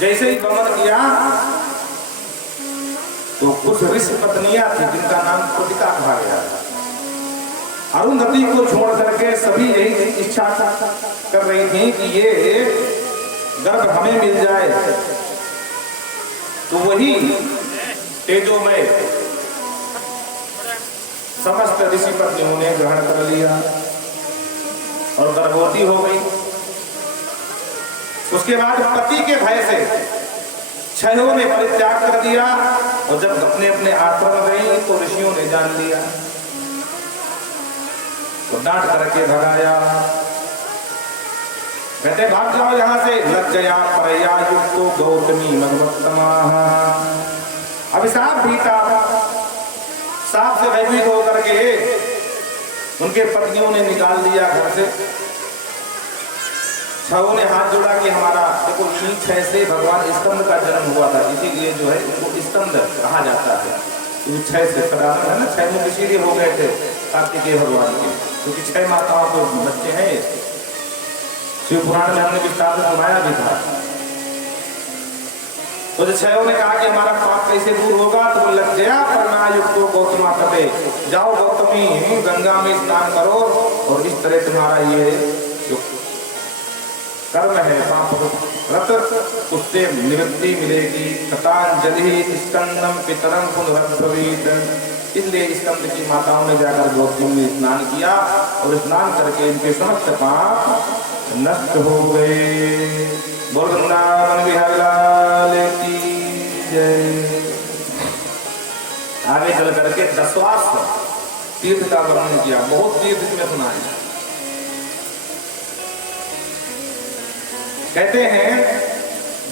जैसे ही गमन किया तो कुछ ऋषि पत्नियां थी जिनका नाम कृतिका कहा गया। अरुंधति को छोड़ करके सभी यही इच्छा कर रही थी कि ये गर्भ हमें मिल जाए। तो वही तेजोमय समस्त ऋषि पत्नियों ने ग्रहण कर लिया और गर्भवती हो गई। उसके बाद पति के भय से छयों ने परित्याग कर दिया और जब अपने अपने आश्रम गई तो ऋषियों ने जान लिया तो डांट करके भगाया। कहते भाग जाओ यहां से। लज्जया परया युक्तो गौतमी मधुमत्तमा। अभिशाप भी था। साप से भयभीत होकर के उनके पत्नियों ने निकाल दिया घर से। छहों ने हाथ जोड़ा कि हमारा देखो इन्हीं छह से भगवान स्कंद का जन्म हुआ था, इसीलिए जो है उनको स्कंद कहा जाता है। तो छह से प्रारंभ है ना, छह मुख इसीलिए हो गए थे कार्तिकेय भगवान के, क्योंकि छह माताओं के बच्चे हैं। शिव पुराण में हमने विस्तार से सुनाया भी था। तो जो छहों ने कहा कि हमारा पाप कैसे दूर होगा, तो लज्जया परनायुक्तो गौतमा तपे। जाओ गौतमी गंगा में स्नान करो और इस तरह तुम्हारा ये जो कर्म है पाप व्रत उससे निवृत्ति मिलेगी। कथांजलि स्कंदम पितरम पुनरुद्भवीत। इसलिए स्कंद की माताओं ने जाकर गौतमी में स्नान किया और स्नान करके इनके समस्त पाप नष्ट हो गए। बोल वृंदावन बिहारी लाल की जय। आगे चल करके दशवास तीर्थ का वर्णन किया। बहुत तीर्थ इसमें सुना है। कहते हैं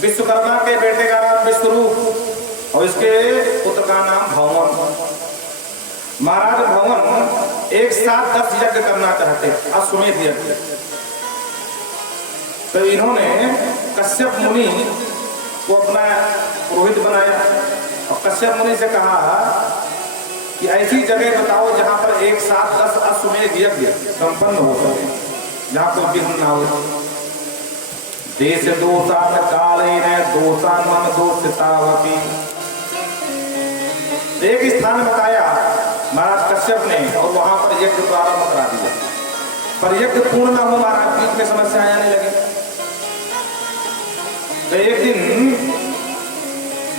विश्वकर्मा के बेटे का नाम विश्वरूप और इसके पुत्र का नाम भवन। महाराज भवन एक साथ 10 यज्ञ करना चाहते, अश्वमेध यज्ञ। तो इन्होंने कश्यप मुनि को अपना पुरोहित बनाया और कश्यप मुनि से कहा कि ऐसी जगह बताओ जहां पर एक साथ 10 अश्वमेध यज्ञ संपन्न हो सके, जहां कोई विघ्न ना हो। देश दोषान कालेन दोषान मम दोषितावपि। एक स्थान बताया महाराज कश्यप ने और वहां पर यज्ञ प्रारंभ करा दिया, पर यज्ञ पूर्ण न हो महाराज बीच में समस्या आने लगी। तो एक दिन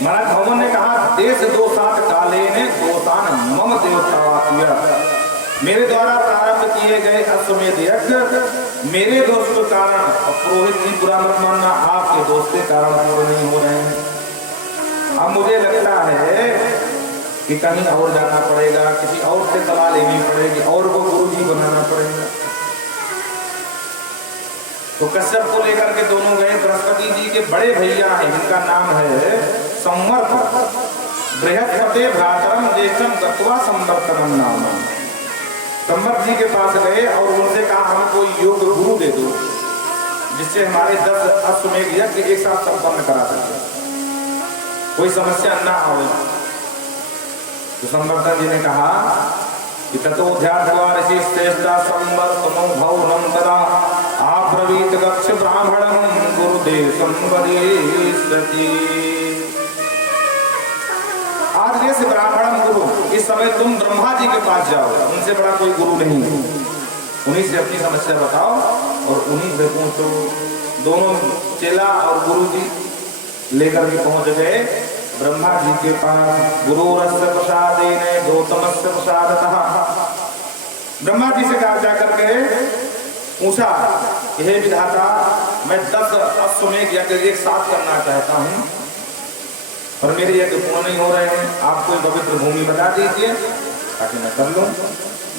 महाराज भवन ने कहा देश दोषात कालेन दोषान मम देवतावाप्य। मेरे द्वारा प्रारंभ किए गए अश्वमेध यज्ञ मेरे दोष के कारण, और पुरोहित जी बुरा मत मानना, आपके दोष के कारण पूरे नहीं हो रहे हैं। अब मुझे लगता है कि कहीं और जाना पड़ेगा, किसी और से सलाह लेनी पड़ेगी, और को गुरु जी बनाना पड़ेगा। तो कश्यप को लेकर के दोनों गए। बृहस्पति जी के बड़े भैया हैं जिनका नाम है संवर्त। बृहस्पति भ्रातरम देशम गत्वा संवर्तनम नाम। संवर्त जी के पास गए और उनसे कहा हमें कोई योग गुरु दे दो जिससे हमारे 10 अश्वमेध यज्ञ एक साथ संपन्न करा सके, कोई समस्या ना आए। तो संवर्तन जी ने कहा कि ततोध्यात्वा ऋषि श्रेष्ठा संवर्तनो भवनम तदा आब्रवीत गच्छ ब्राह्मणं गुरुदेशं वरिष्यति। आज जैसे ब्राह्मणम गुरु, इस समय तुम ब्रह्मा जी के पास जाओ, उनसे बड़ा कोई गुरु नहीं, उन्हीं से अपनी समस्या बताओ और उन्हीं से पूछो। दोनों चेला और गुरु जी लेकर के पहुंच गए ब्रह्मा जी के पास। गुरुरस्य प्रसादेन गौतमस्य प्रसादतः। ब्रह्मा जी से कहा जाकर के पूछा हे विधाता, मैं 10 अश्वमेध यज्ञ एक साथ करना चाहता हूँ पर मेरे यज्ञ पूर्ण नहीं हो रहे हैं, आप कोई पवित्र भूमि बता दीजिए ताकि मैं कर लूं।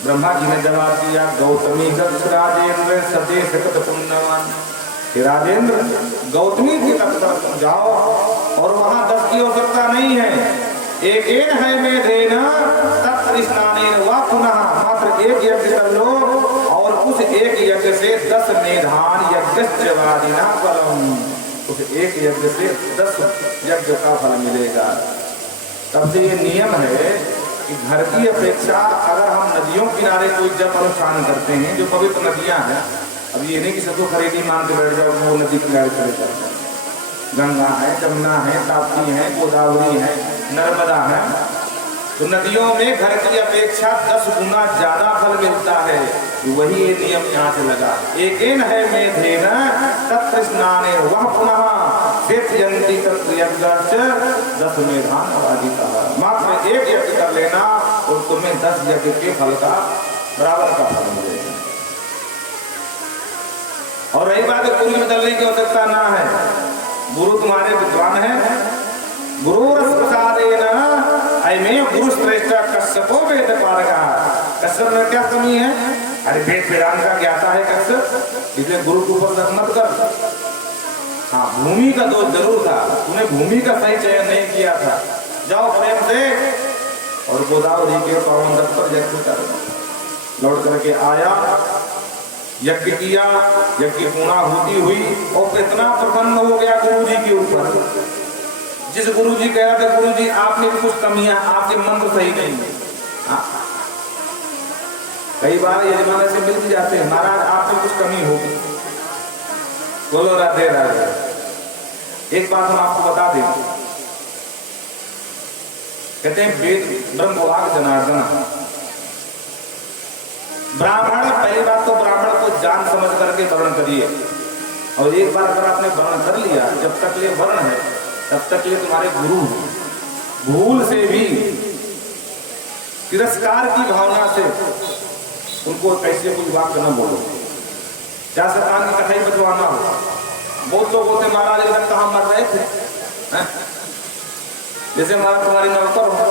ब्रह्मा जी ने जवाब दिया गौतमी गच्छ राजेंद्र सदेश कृत पुण्यवान। राजेंद्र गौतमी के तट पर तुम जाओ और वहां 10 की आवश्यकता नहीं है, एक है मेधेन तत्र स्नानेन वा पुनः, मात्र एक यज्ञ कर लो और उस एक यज्ञ से 10 मेधान यज्ञस्यवादिना फलम, उस एक यज्ञ से 10 यज्ञ का फल मिलेगा। तब से ये नियम है कि घर की अपेक्षा अगर हम नदियों किनारे कोई जप अनुष्ठान करते हैं, जो पवित्र नदियां हैं, अब ये नहीं कि सबको खरीदी मान के बैठ जाओ वो नदी किनारे चले जाओ, गंगा है, जमुना है, ताप्ती है, गोदावरी है, नर्मदा है। तो नदियों में घर की अपेक्षा 10 गुना ज्यादा फल मिलता है। वही ये नियम यहाँ से लगा। एकेन है मेधेन तत्र स्नाने वह पुनः सेत्यन्ति तत्र यज्ञश्च 10 मेधान अधिकः। मात्र एक यज्ञ कर लेना और तुम्हें 10 यज्ञ के फल का बराबर का फल मिलेगा। और रही बात गुरु में बदलने की आवश्यकता ना है। गुरु तुम्हारे विद्वान है। गुरु रसप्रसादेन अयमे गुरु श्रेष्ठ कश्यपो वेद पारगा। कश्यप में क्या कमी है? अरे वेद वेदांत का ज्ञाता है कश्यप, इसलिए गुरु के ऊपर दस मत कर। हाँ, भूमि का दोष जरूर था, तूने भूमि का सही चयन नहीं किया था। जाओ प्रेम से और गोदावरी के पावन तट पर यज्ञ कर। लौट करके आया, यज्ञ किया, यज्ञ पूर्णाहुति हुई और इतना प्रसन्न हो गया गुरु जी के ऊपर। जिस गुरु जी कह रहे थे गुरु जी आपने भी कुछ कमियां, आपके मंत्र सही नहीं है। कई बार यजमान से मिल भी जाते हैं, महाराज आपने कुछ कमी होगी, बोलो राधे राधे। एक बात हम आपको बता दें, कहते हैं वेद ब्रह्मवाग जनार्दन। ब्राह्मण, पहली बात तो ब्राह्मण को जान समझ करके वर्ण करिए। और एक बार अगर आपने वर्ण कर लिया, जब तक ये वर्ण है तब तक ये तुम्हारे गुरु हैं। भूल से भी तिरस्कार की भावना से उनको कैसे कुछ वाक्य न बोलो। क्या शैतान की कथाई बचवाना हो। बहुत लोग होते महाराज तक कहाँ मर रहे थे, जैसे महाराज तुम्हारी नौकर हो।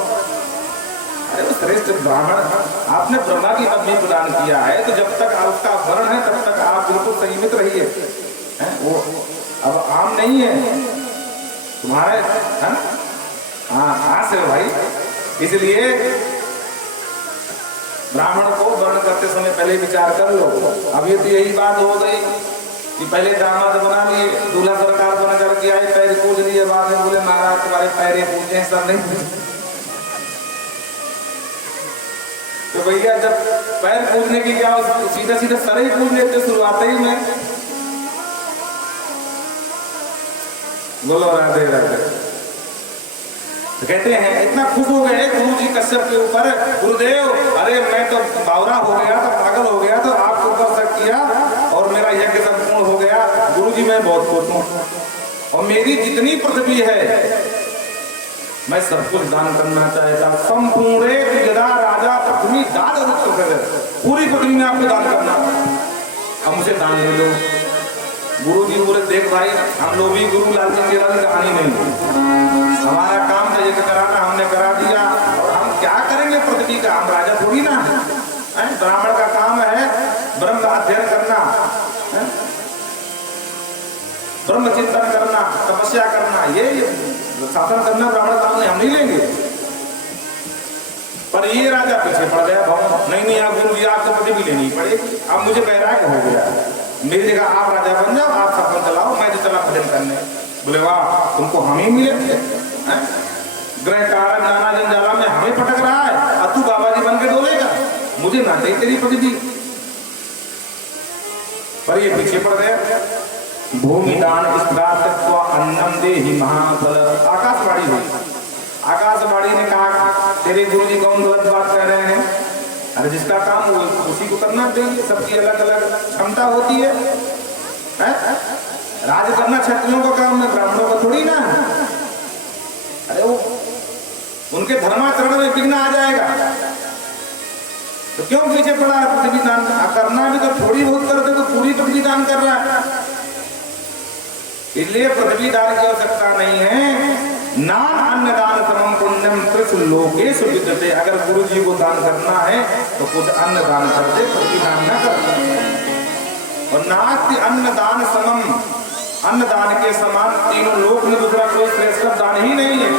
अरे वो श्रेष्ठ ब्राह्मण, आपने ब्रह्मा की पत्नी प्रदान किया है, तो जब तक उसका वर्ण है तब तक आप बिल्कुल संयमित रहिए। वो अब आम नहीं है तुम्हारे, है ना? हाँ, खास है भाई। इसलिए ब्राह्मण को वर्ण करते समय पहले विचार कर लो। अब ये तो यही बात हो गई कि पहले दामाद बना लिए, दूल्हा सरकार बना करके आए, पैर पूज लिए, बाद में बोले महाराज तुम्हारे पैरे पूजे, सर नहीं पूजे। तो भैया जब पैर पूजने की क्या, सीधा सीधा सर ही पूज लेते शुरुआत ही में। बोलो राधे राधे। तो कहते हैं इतना खुश हो गए गुरु जी कश्यप के ऊपर, गुरुदेव अरे मैं तो बावरा हो गया था, पागल हो गया, तो आपके ऊपर शक किया और मेरा यज्ञ संपूर्ण हो गया। गुरु जी मैं बहुत खुश हूँ और मेरी जितनी पृथ्वी है मैं सब कुछ दान करना चाहता। संपूर्ण यदा राजा पृथ्वी दान पूरी पृथ्वी में आपको दान करना, अब मुझे दान ले लो। गुरु जी बोले देख भाई, हम लोग भी गुरु लाल जी की कहानी नहीं, हमारा काम था यज्ञ कराना, हमने करा दिया और हम क्या करेंगे पृथ्वी का, हम राजा थोड़ी ना है। ब्राह्मण का काम है ब्रह्म अध्ययन करना, ब्रह्म चिंतन करना, तपस्या करना, ये शासन करना ब्राह्मण काम नहीं, हम नहीं लेंगे। पर ये राजा पीछे पड़ गया, भाव नहीं आप गुरु जी आपको पदवी लेनी पड़ेगी। अब मुझे वैराग्य हो गया, मेरी जगह आप राजा बन जाओ, आप शासन चलाओ, मैं तो चला भजन करने। बोले वाह, तुमको हम ही मिले थे, ग्रह कारण नाना जंजाला में हमें पटक रहा है और तू बाबा जी बन के डोलेगा, मुझे ना चाहिए तेरी पदवी। पर ये पीछे पड़ गया। भूमिदान अन्नम देहि महाफल। आकाशवाणी हुई, आकाशवाणी ने कहा तेरे गुरु जी कौन गलत बात कह रहे हैं। अरे जिसका काम उसी को करना चाहिए, सबकी अलग अलग क्षमता होती है? राज करना क्षत्रियों का काम है, ब्राह्मणों का थोड़ी ना। अरे वो उनके धर्माचरण में विघ्न आ जाएगा, तो क्यों पीछे पड़ा है? पृथ्वी दान करना भी तो थोड़ी बहुत करते, तो पूरी पृथ्वी दान कर रहा है। इसलिए पृथ्वी दान की आवश्यकता नहीं है। नान अन्नदान समम पुण्यम त्रिश लोकेषु विद्यते। अगर गुरु जी को दान करना है तो कुछ अन्न दान कर दे, पृथ्वी दान न कर। और नास्ति अन्नदान समम, अन्नदान के समान तीनों लोक में दूसरा कोई श्रेष्ठ दान ही नहीं है।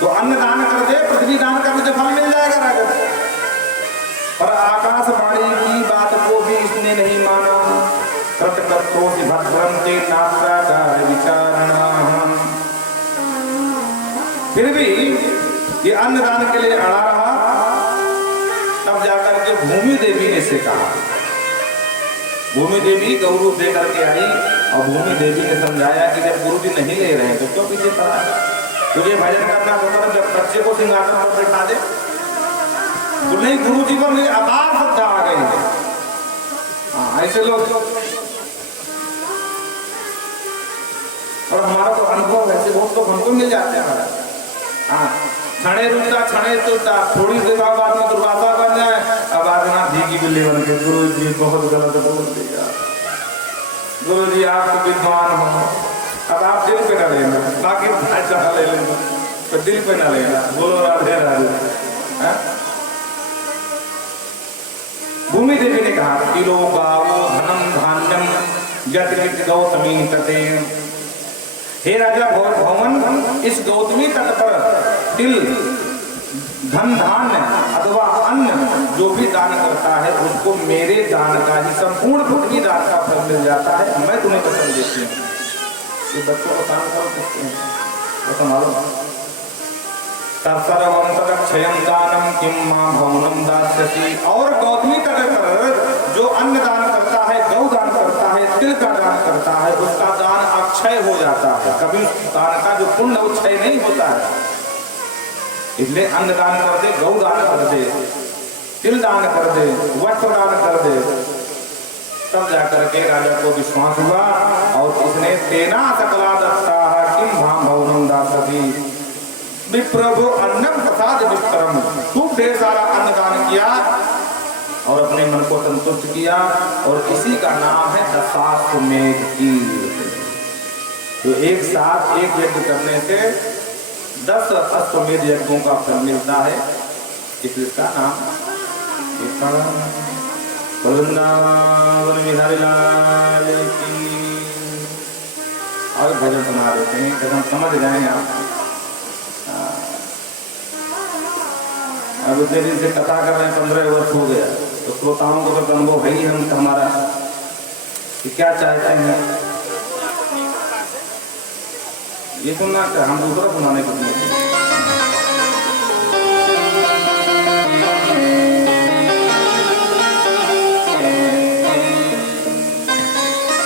तो अन्न दान कर दे, पृथ्वी दान कर दे, फल मिल जाएगा राजा। पर आकाशवाणी की बात को भी इसने नहीं माना। फिर भी ये अन्नदान के लिए अड़ा रहा। तब जाकर के भूमि देवी ने से कहा, भूमि देवी गौ रूप दे करके आई और भूमि देवी ने समझाया कि जब गुरु जी नहीं ले रहे हैं तो क्यों पीछे पड़ा है, तुझे भजन करना होता है जब बच्चे को सिंहासन पर बैठा दे। तो नहीं, गुरु जी पर मेरी अपार श्रद्धा आ गई है। हाँ, ऐसे लोग, और हमारा तो अनुभव ऐसे बहुत लोग हमको मिल जाते हैं हमारा। हाँ, छणे रुकता छणे टूटता, थोड़ी देर बाद में दुर्वासा बन जाए, अब आजना भीगी बिल्ली बन के, गुरु जी बहुत गलत बोल दिया, गुरु जी आप तो विद्वान हो, अब आप दिल पे न लेना, बाकी अच्छा ले लेना, तो दिल पे न लेना। बोलो राधे राधे। भूमि देवी ने कहा किलो गावो धनम धान्यम यत गौतमी तटे। हे राजा भवन, इस गौतमी तट पर तिल धन धान्य अथवा अन्न जो भी दान करता है उसको मेरे दान का ही संपूर्ण पृथ्वी दान का फल मिल जाता है। मैं तुम्हें वचन देती हूँ। ये बच्चों को काम कर सकते हैं, तो संभालो। तत्सर्वंतरक्षयं दानम किम मां भवनम दास्यसि। और गौतमी तट पर जो अन्न दान करता है, गौ दान करता है, तिल का दान करता है, उसका दान अक्षय हो जाता है। कभी दान का जो पुण्य वो क्षय नहीं होता है। इसलिए अन्न दान कर दे, गौ दान कर दे, तिल दान कर दे, वस्त्र दान कर दे। तब जाकर के राजा को विश्वास हुआ और उसने तेना सकला दत्ता किम मां भवनम दास्यसि। विप्रभु अन्नम प्रसाद विस्तरम। खूब ढेर सारा अन्नदान किया और अपने मन को संतुष्ट किया, और इसी का नाम है दशाश्वमेध तीर्थ। तो एक साथ एक यज्ञ करने से 10 अश्वमेध यज्ञों का फल मिलता है। इसका नाम वृंदावन बिहारी लाल की। और भजन सुना देते हैं, जब हम समझ जाएंगे आप। अब उतने दिन से कथा कर रहे हैं, 15 वर्ष हो गया, तो श्रोताओं को तो अनुभव है ही हम हमारा कि क्या चाहते हैं। ये सुनना क्या, हम दूसरा सुनाने को नहीं।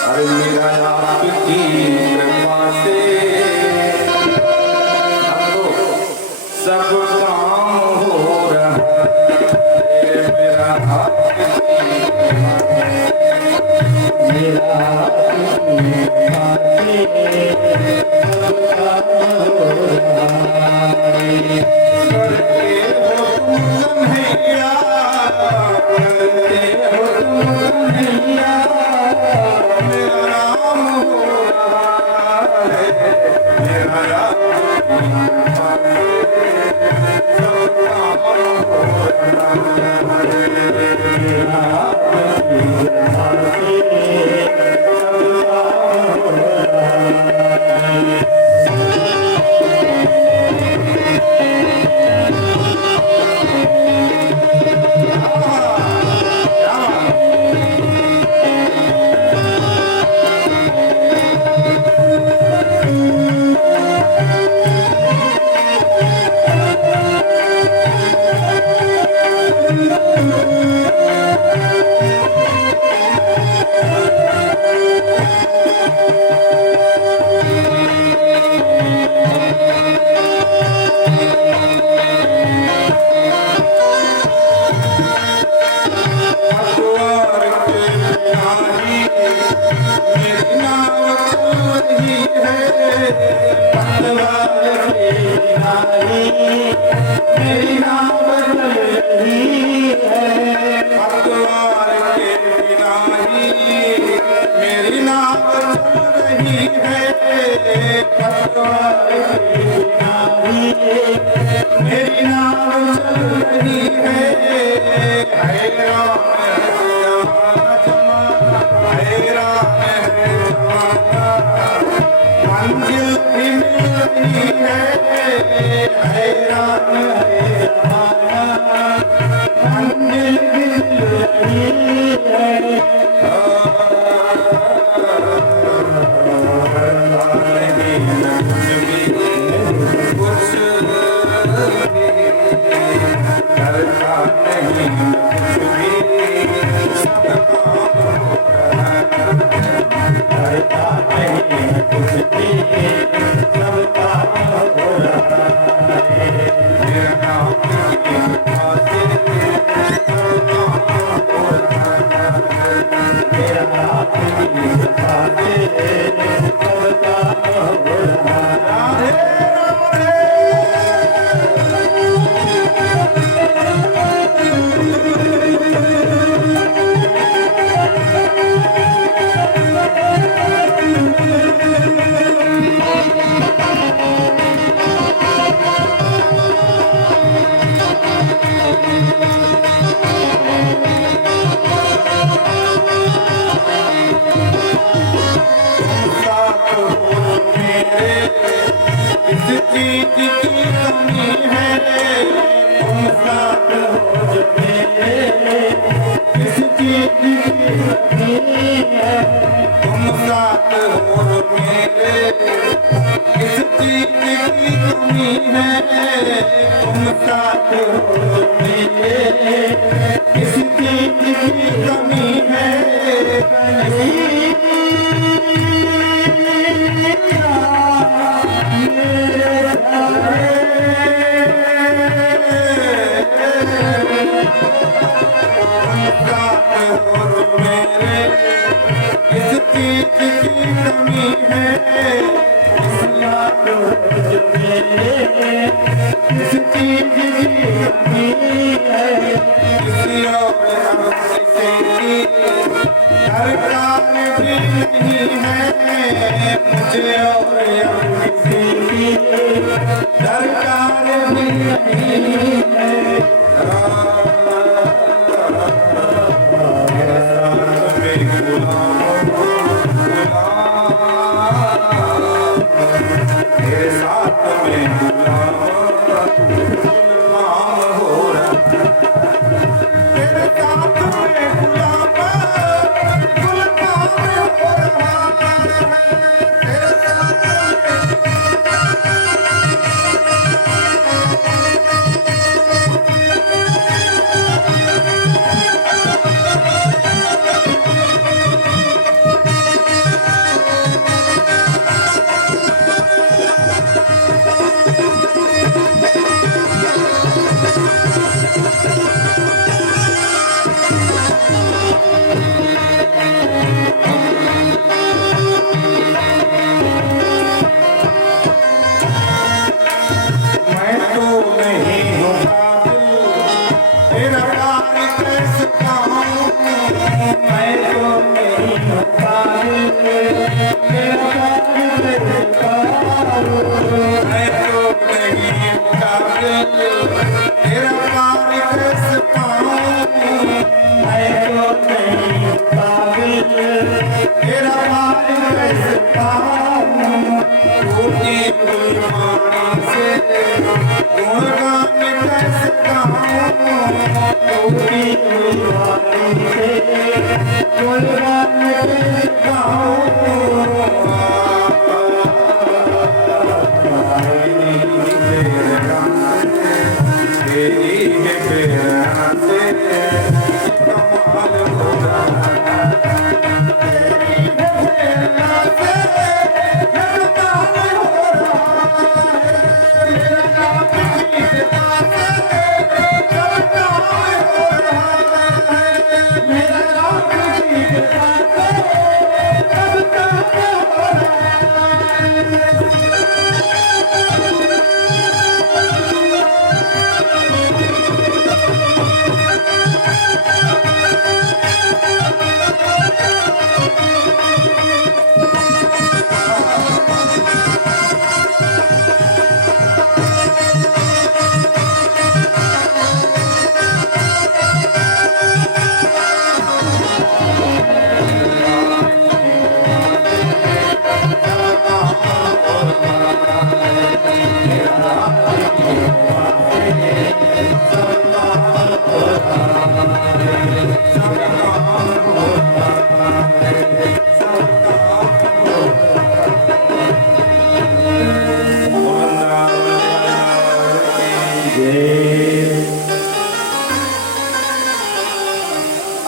अरे मेरा आपकी कृपा से सब काम हो रहा है। मेरा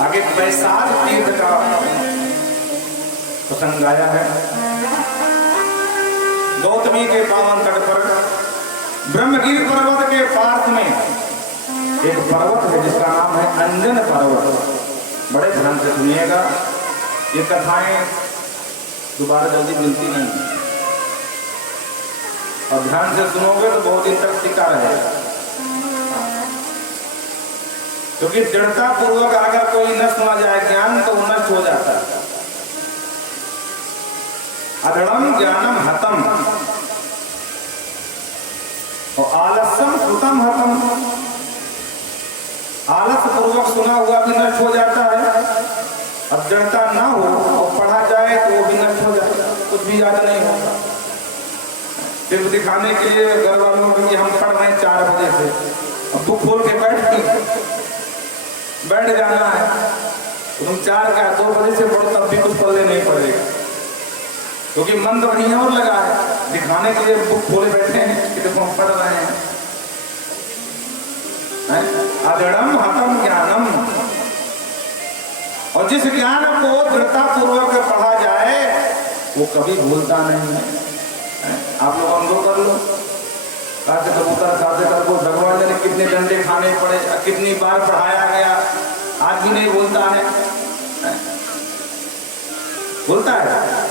आगे वैशाल तीर्थ का प्रसंग आया है। गौतमी के पावन तट पर ब्रह्मगिरि पर्वत के पार्श्व में एक पर्वत है जिसका नाम है अंजन पर्वत। बड़े ध्यान से सुनिएगा, ये कथाएं दोबारा जल्दी मिलती नहीं, और ध्यान से सुनोगे तो बहुत दिन तक टिका रहेगा। क्योंकि दृढ़ता पूर्वक अगर कोई न सुना जाए ज्ञान तो वो नष्ट हो जाता है। अधड़म ज्ञानम हतम और आलस्यम श्रुतम हतम। आलस पूर्वक सुना हुआ भी नष्ट हो जाता है, अब दृढ़ता ना हो और पढ़ा जाए तो वो भी नष्ट हो जाता है, कुछ भी याद नहीं होता। सिर्फ दिखाने के लिए घर वालों को कि हम पढ़ रहे हैं 4 बजे से, अब बुक खोल के बैठ जाना है तो तुम 4 का 2 बजे से पढ़ो तब भी कुछ पढ़ने नहीं पड़ेगा, क्योंकि मन तो कहीं और लगा है। दिखाने के लिए बुक खोले बैठे हैं कि देखो हम पढ़ रहे हैं। अदृढ़म हतम ज्ञानम, और जिस ज्ञान को दृढ़ता पूर्वक पढ़ा जाए वो कभी भूलता नहीं है। आप लोग अनुभव कर लो, खाते कबूतर खाते को भगवान ने कितने डंडे खाने पड़े, कितनी बार पढ़ाया गया, आज भी नहीं भूलता है। भूलता है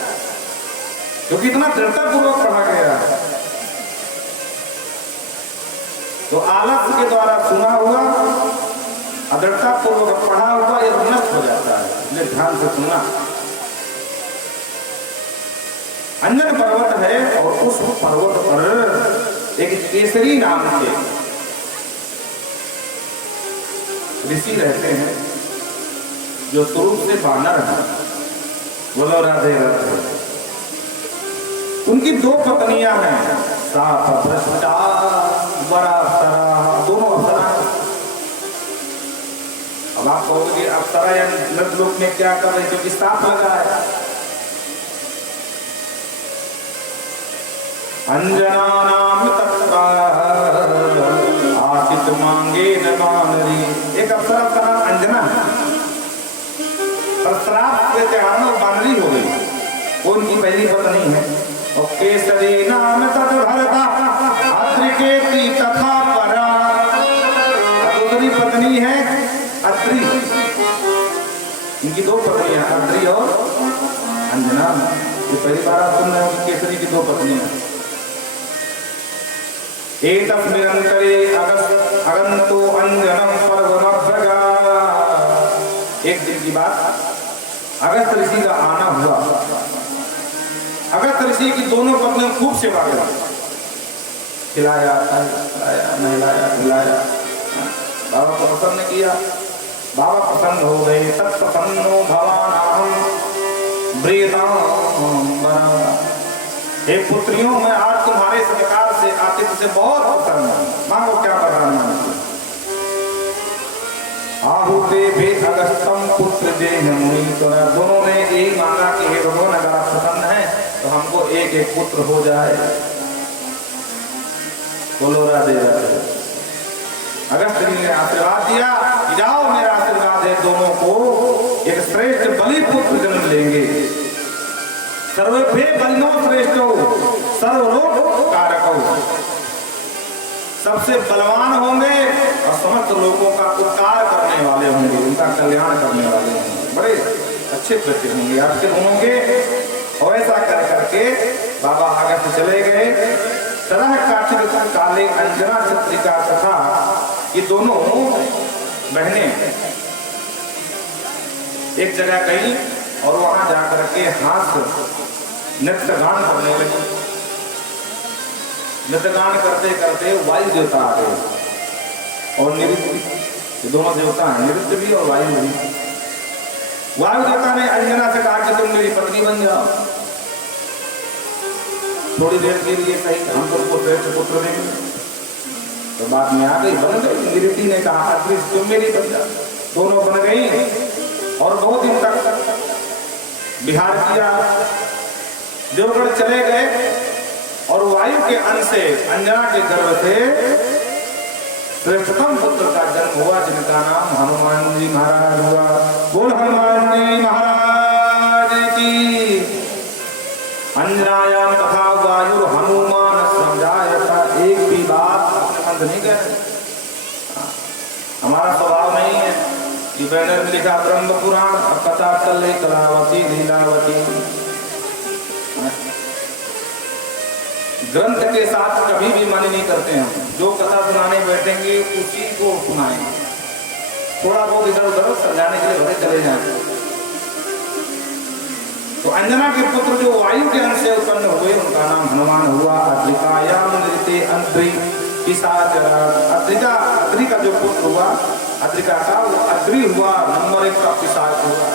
क्योंकि इतना दृढ़ता पूर्वक पढ़ा गया है। तो आलस्य के द्वारा सुना हुआ, अदृढ़ता पूर्वक पढ़ा हुआ ये नष्ट हो जाता है, इसलिए ध्यान से सुनना। अंजन पर्वत है और उस पर्वत पर एक केसरी नाम के ऋषि रहते हैं जो स्वरूप से बानर है। बोलो राधे राधे। उनकी 2 पत्नियां हैं, साप भ्रष्टा बड़ा अप्सरा, दोनों अप्सरा। अब आप कहोगे अप्सरा या नृत्यलोक में क्या कर रहे, क्योंकि साप लगा है। अंजना नाम तत्रा आशित मांगे न मानरी। एक अप्सरा का नाम अंजना है, पर श्राप से त्यागना बानरी हो गई, वो उनकी पहली पत्नी है। और केसरी नाम तद भरता अत्रिकेति तथा परा, दूसरी पत्नी है अत्रि। इनकी 2 पत्नियां, अत्रि और अंजना। ये पहली बार आप सुन रहे हो केसरी की 2 पत्नियां। एतस्मिन्नन्तरे अगन्तो अंजनम पर्वमभ्रगा। एक दिन की बात, अगस्त ऋषि का आना हुआ। अगस्त ऋषि की दोनों पत्नियों खूब सेवा करा, खिलाया नहलाया खिलाया, बाबा को प्रसन्न किया। बाबा प्रसन्न हो गए। तत्प्रसन्नो भवानाहं ब्रीयतां। हे पुत्रियों, मैं आज तुम्हारे सत्कार से आतिथ्य से बहुत प्रसन्न हूं। मांगो क्या वरदान मांगो। आहुते भे अगस्तम पुत्र देह मुनीश्वर। दोनों ने यही मांगा कि हे भगवान, अगर आप प्रसन्न हैं तो हमको एक पुत्र हो जाए। बोलो राधे राधे। अगस्त जी ने आशीर्वाद दिया कि जाओ, मेरा आशीर्वाद है, दोनों को एक श्रेष्ठ बलि पुत्र जन्म लेंगे। सर्वभे बलिनो श्रेष्ठो सर्वलोक कारको। सबसे बलवान होंगे और समस्त लोगों का उपकार करने वाले होंगे, उनका कल्याण करने वाले होंगे, बड़े अच्छे व्यक्ति होंगे आपके दोनों के। और ऐसा कर करके बाबा अगस्त चले गए। तरह का काले अंजना चित्रिका तथा ये दोनों बहनें एक जगह गई और वहां जाकर के हाथ नृत्य गान करने लगी। नृत्य गान करते करते वायु देवता आ गए और नृत्य, दोनों देवता हैं, नृत्य भी और वायु भी। वायु देवता ने अंजना से कहा कि तुम मेरी पत्नी बन जाओ, थोड़ी देर के लिए सही, हम तुमको श्रेष्ठ पुत्र देंगे। तो बाद में आ गई, बन गई। नृत्य ने कहा तुम मेरी बन जाओ। दोनों बन गई और बहुत दिन तक विहार किया। देवगढ़ चले गए और वायु के अंश से अंजना के गर्भ से श्रेष्ठतम पुत्र का जन्म हुआ, जिनका नाम हनुमान जी महाराज हुआ। बोल हनुमान जी महाराज की। अंजनायाम तथा वायु हनुमान समझाया। एक भी बात अपने बंद नहीं कर। हमारा स्वभाव नहीं है कि बैनर में लिखा ब्रह्म पुराण, कथा चल रही कलावती लीलावती। ग्रंथ के साथ कभी भी मन नहीं करते हम, जो कथा सुनाने बैठेंगे उसी को सुनाएंगे, थोड़ा बहुत इधर उधर समझाने के लिए भले चले जाएंगे। तो अंजना के पुत्र जो वायु के अंश से उत्पन्न हुए उनका नाम हनुमान हुआ। अद्रिकायाम नृत्य अद्रि अद्रि का जो पुत्र हुआ अद्रिका का, वो अद्रि हुआ, नंबर 1 का पिशाच हुआ।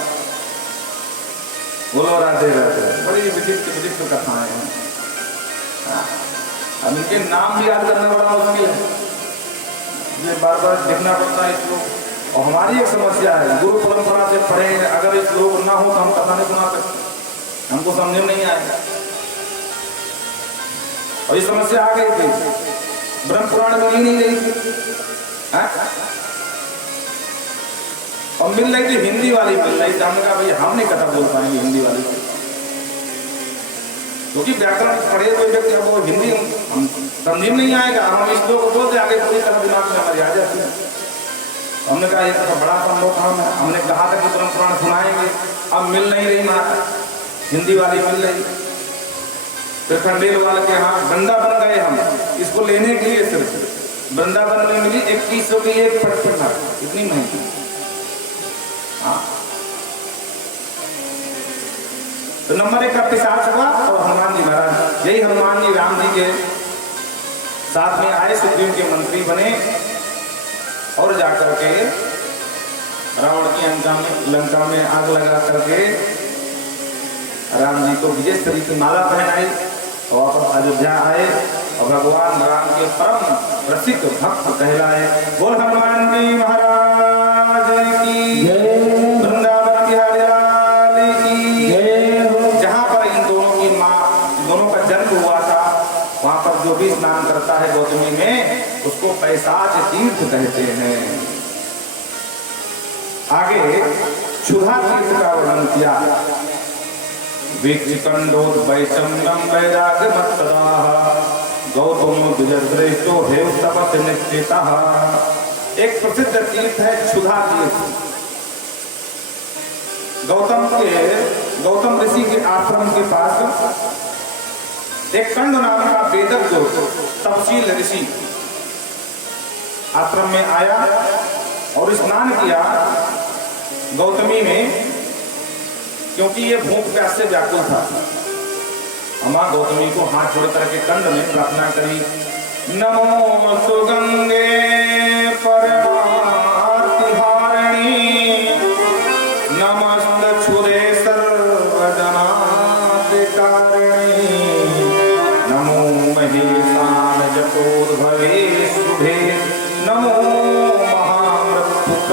बोलो राधे राधे। बड़ी विचित्र विचित्र कथाएं हैं। अब इनके नाम भी याद करना बड़ा मुश्किल है, ये बार बार देखना पड़ता है इसको। और हमारी एक समस्या है, गुरु परंपरा से पढ़े, अगर इस लोग ना हो तो हम कथा नहीं सुना सकते, हमको समझ में नहीं आएगा। और ये समस्या आ गई थी, ब्रह्म पुराण मिल ही नहीं रही थी, और मिल रही थी हिंदी वाली मिल रही थी। हमने कहा भैया हम नहीं कथा बोल पाएंगे हिंदी वाली, क्योंकि व्याकरण पढ़े हुए व्यक्ति अब वो हिंदी हम समझ नहीं आएगा, हम इस लोग को बोलते आगे पूरी तरह दिमाग में हमारी आ जाती है। हमने कहा ये तो बड़ा संभव काम है। हमने कहा था कि ब्रह्म पुराण सुनाएंगे, अब मिल नहीं रही महाराज, हिंदी वाली मिल रही। फिर खंडेलवाल के यहाँ वृंदावन गए हम इसको लेने के लिए, सिर्फ वृंदावन में मिली 2100 की एक पटपटा, इतनी महंगी। हाँ, तो नंबर 1 का पिशाच हुआ और हनुमान जी महाराज, यही हनुमान जी राम जी के साथ में आए, सुग्रीव के मंत्री बने और जाकर के रावण की लंका में आग लगा करके राम जी को विजय स्तरी की माला पहनाई और वापस अयोध्या आए और भगवान राम के परम प्रसिद्ध भक्त कहलाए। बोल हनुमान जी महाराज की जय, वृंदावन बिहारी लाल की जय। जहाँ पर इन दोनों की माँ, दोनों का जन्म हुआ था, वहाँ पर जो भी स्नान करता है गौतमी में, उसको पैसाच तीर्थ कहते हैं। आगे क्षुधा तीर्थ का वर्णन किया। वीक्षिकंडोद्वैषम्यं वैराग्यमत्तदाः गौतमो द्विजश्रेष्ठो हेव तपस् निश्चितः। एक प्रसिद्ध तीर्थ है क्षुधा तीर्थ। गौतम ऋषि के आश्रम के पास एक कंड नाम का वेदक जो तपशील ऋषि आश्रम में आया और स्नान किया गौतमी में, क्योंकि ये भूख प्यास से व्याकुल था। मां गौतमी को हाथ जोड़ करके कंड में प्रार्थना करी, नमो सुगंगे परमार्ति हारिणी नमस्त क्षुरे सर्वजनाधिकारिणी नमो महेशान जपोद्भवे शुभे नमो महामृत्युकलस्मृते।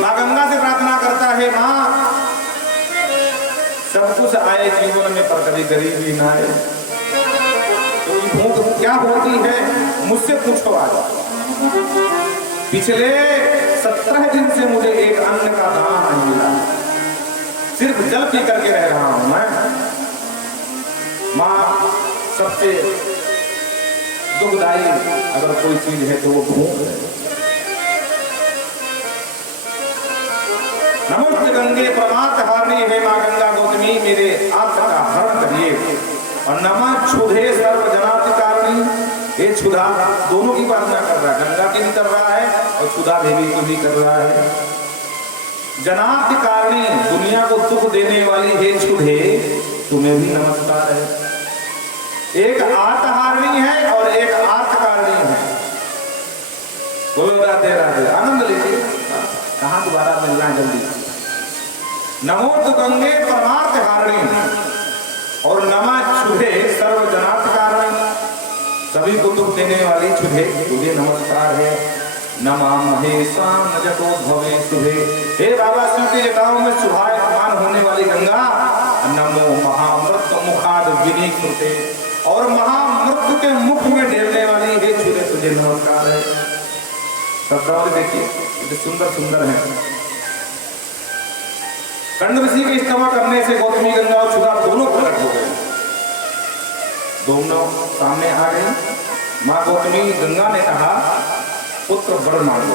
मां गंगा से प्रार्थना करता है, मां सब कुछ आए जीवन में पर कभी गरीबी ना आए, तो भूख क्या होती है मुझसे पूछो। आज पिछले 17 दिन से मुझे एक अन्न का दाना नहीं मिला, सिर्फ जल पी करके रह रहा हूं मैं। मां सबसे दुखदाई अगर कोई चीज है तो वो भूख है। नमोस्तुते गंगे प्रमाद हारिणी, हे मां गंगा गौतमी मेरे आत्मा का हरण करिए। और नमः क्षुधे सर्व जनाधिकारिणी, हे क्षुधा, दोनों की प्रार्थना कर रहा है, गंगा की भी कर रहा है और क्षुधा देवी को भी कर रहा है। जनाधिकारिणी, दुनिया को दुख देने वाली हे क्षुधे, तुम्हें भी नमस्कार है। एक आर्तहारिणी है और एक आर्तकारिणी है। बोलो राधे राधे, आनंद लीजिए। कहाँ दोबारा मिलना है जल्दी। नमोस्तुते गंगे परमार्थ हारिणी और नमः क्षुधे सर्व जनाधिकारिणी, सभी को दुख देने वाली क्षुधे, तुझे नमस्कार है। नमः महेशान जपोद्भवे शुभे, हे बाबा शिव की जटाओं में शोभायमान होने वाली गंगा। नमो महामृत्यु मुखाद विनीकृते, और महामृत्यु के मुख में ढेरने वाली हे क्षुधे, तुझे नमस्कार है। शब्दावली देखिए सुंदर सुंदर है। कंड ऋषि के स्तवा करने से गौतमी गंगा और क्षुधा दोनों प्रकट हो गए, दोनों सामने आ गई। मां गौतमी गंगा ने कहा पुत्र वर मांगो।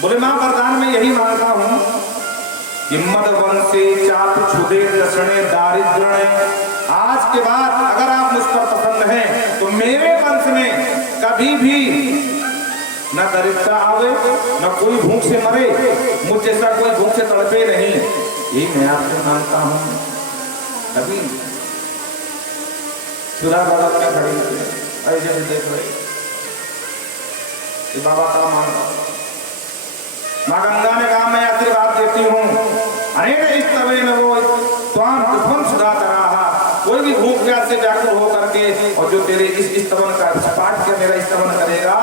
बोले मां वरदान में यही मांगता हूं कि मद वंशे चाप छुदे दर्शने दारिद्र्य, आज के बाद अगर आप मुझ पर प्रसन्न हैं तो मेरे वंश में कभी भी न दरिद्रता आवे, न कोई भूख से मरे, मुझ जैसा कोई भूख से तड़पे नहीं, यही मैं आपसे मांगता हूं। अभी सुधा बगल में खड़ी ऐसे भी देख रहे कि बाबा का मांगा। मां गंगा ने कहा मैं आशीर्वाद देती हूँ, अनेक इस तवे में वो त्वाम दुष्मन सुधा रहा, कोई भी भूख प्यास से व्याकुल हो करके और जो तेरे इस स्तवन का पाठ के मेरा स्तवन करेगा,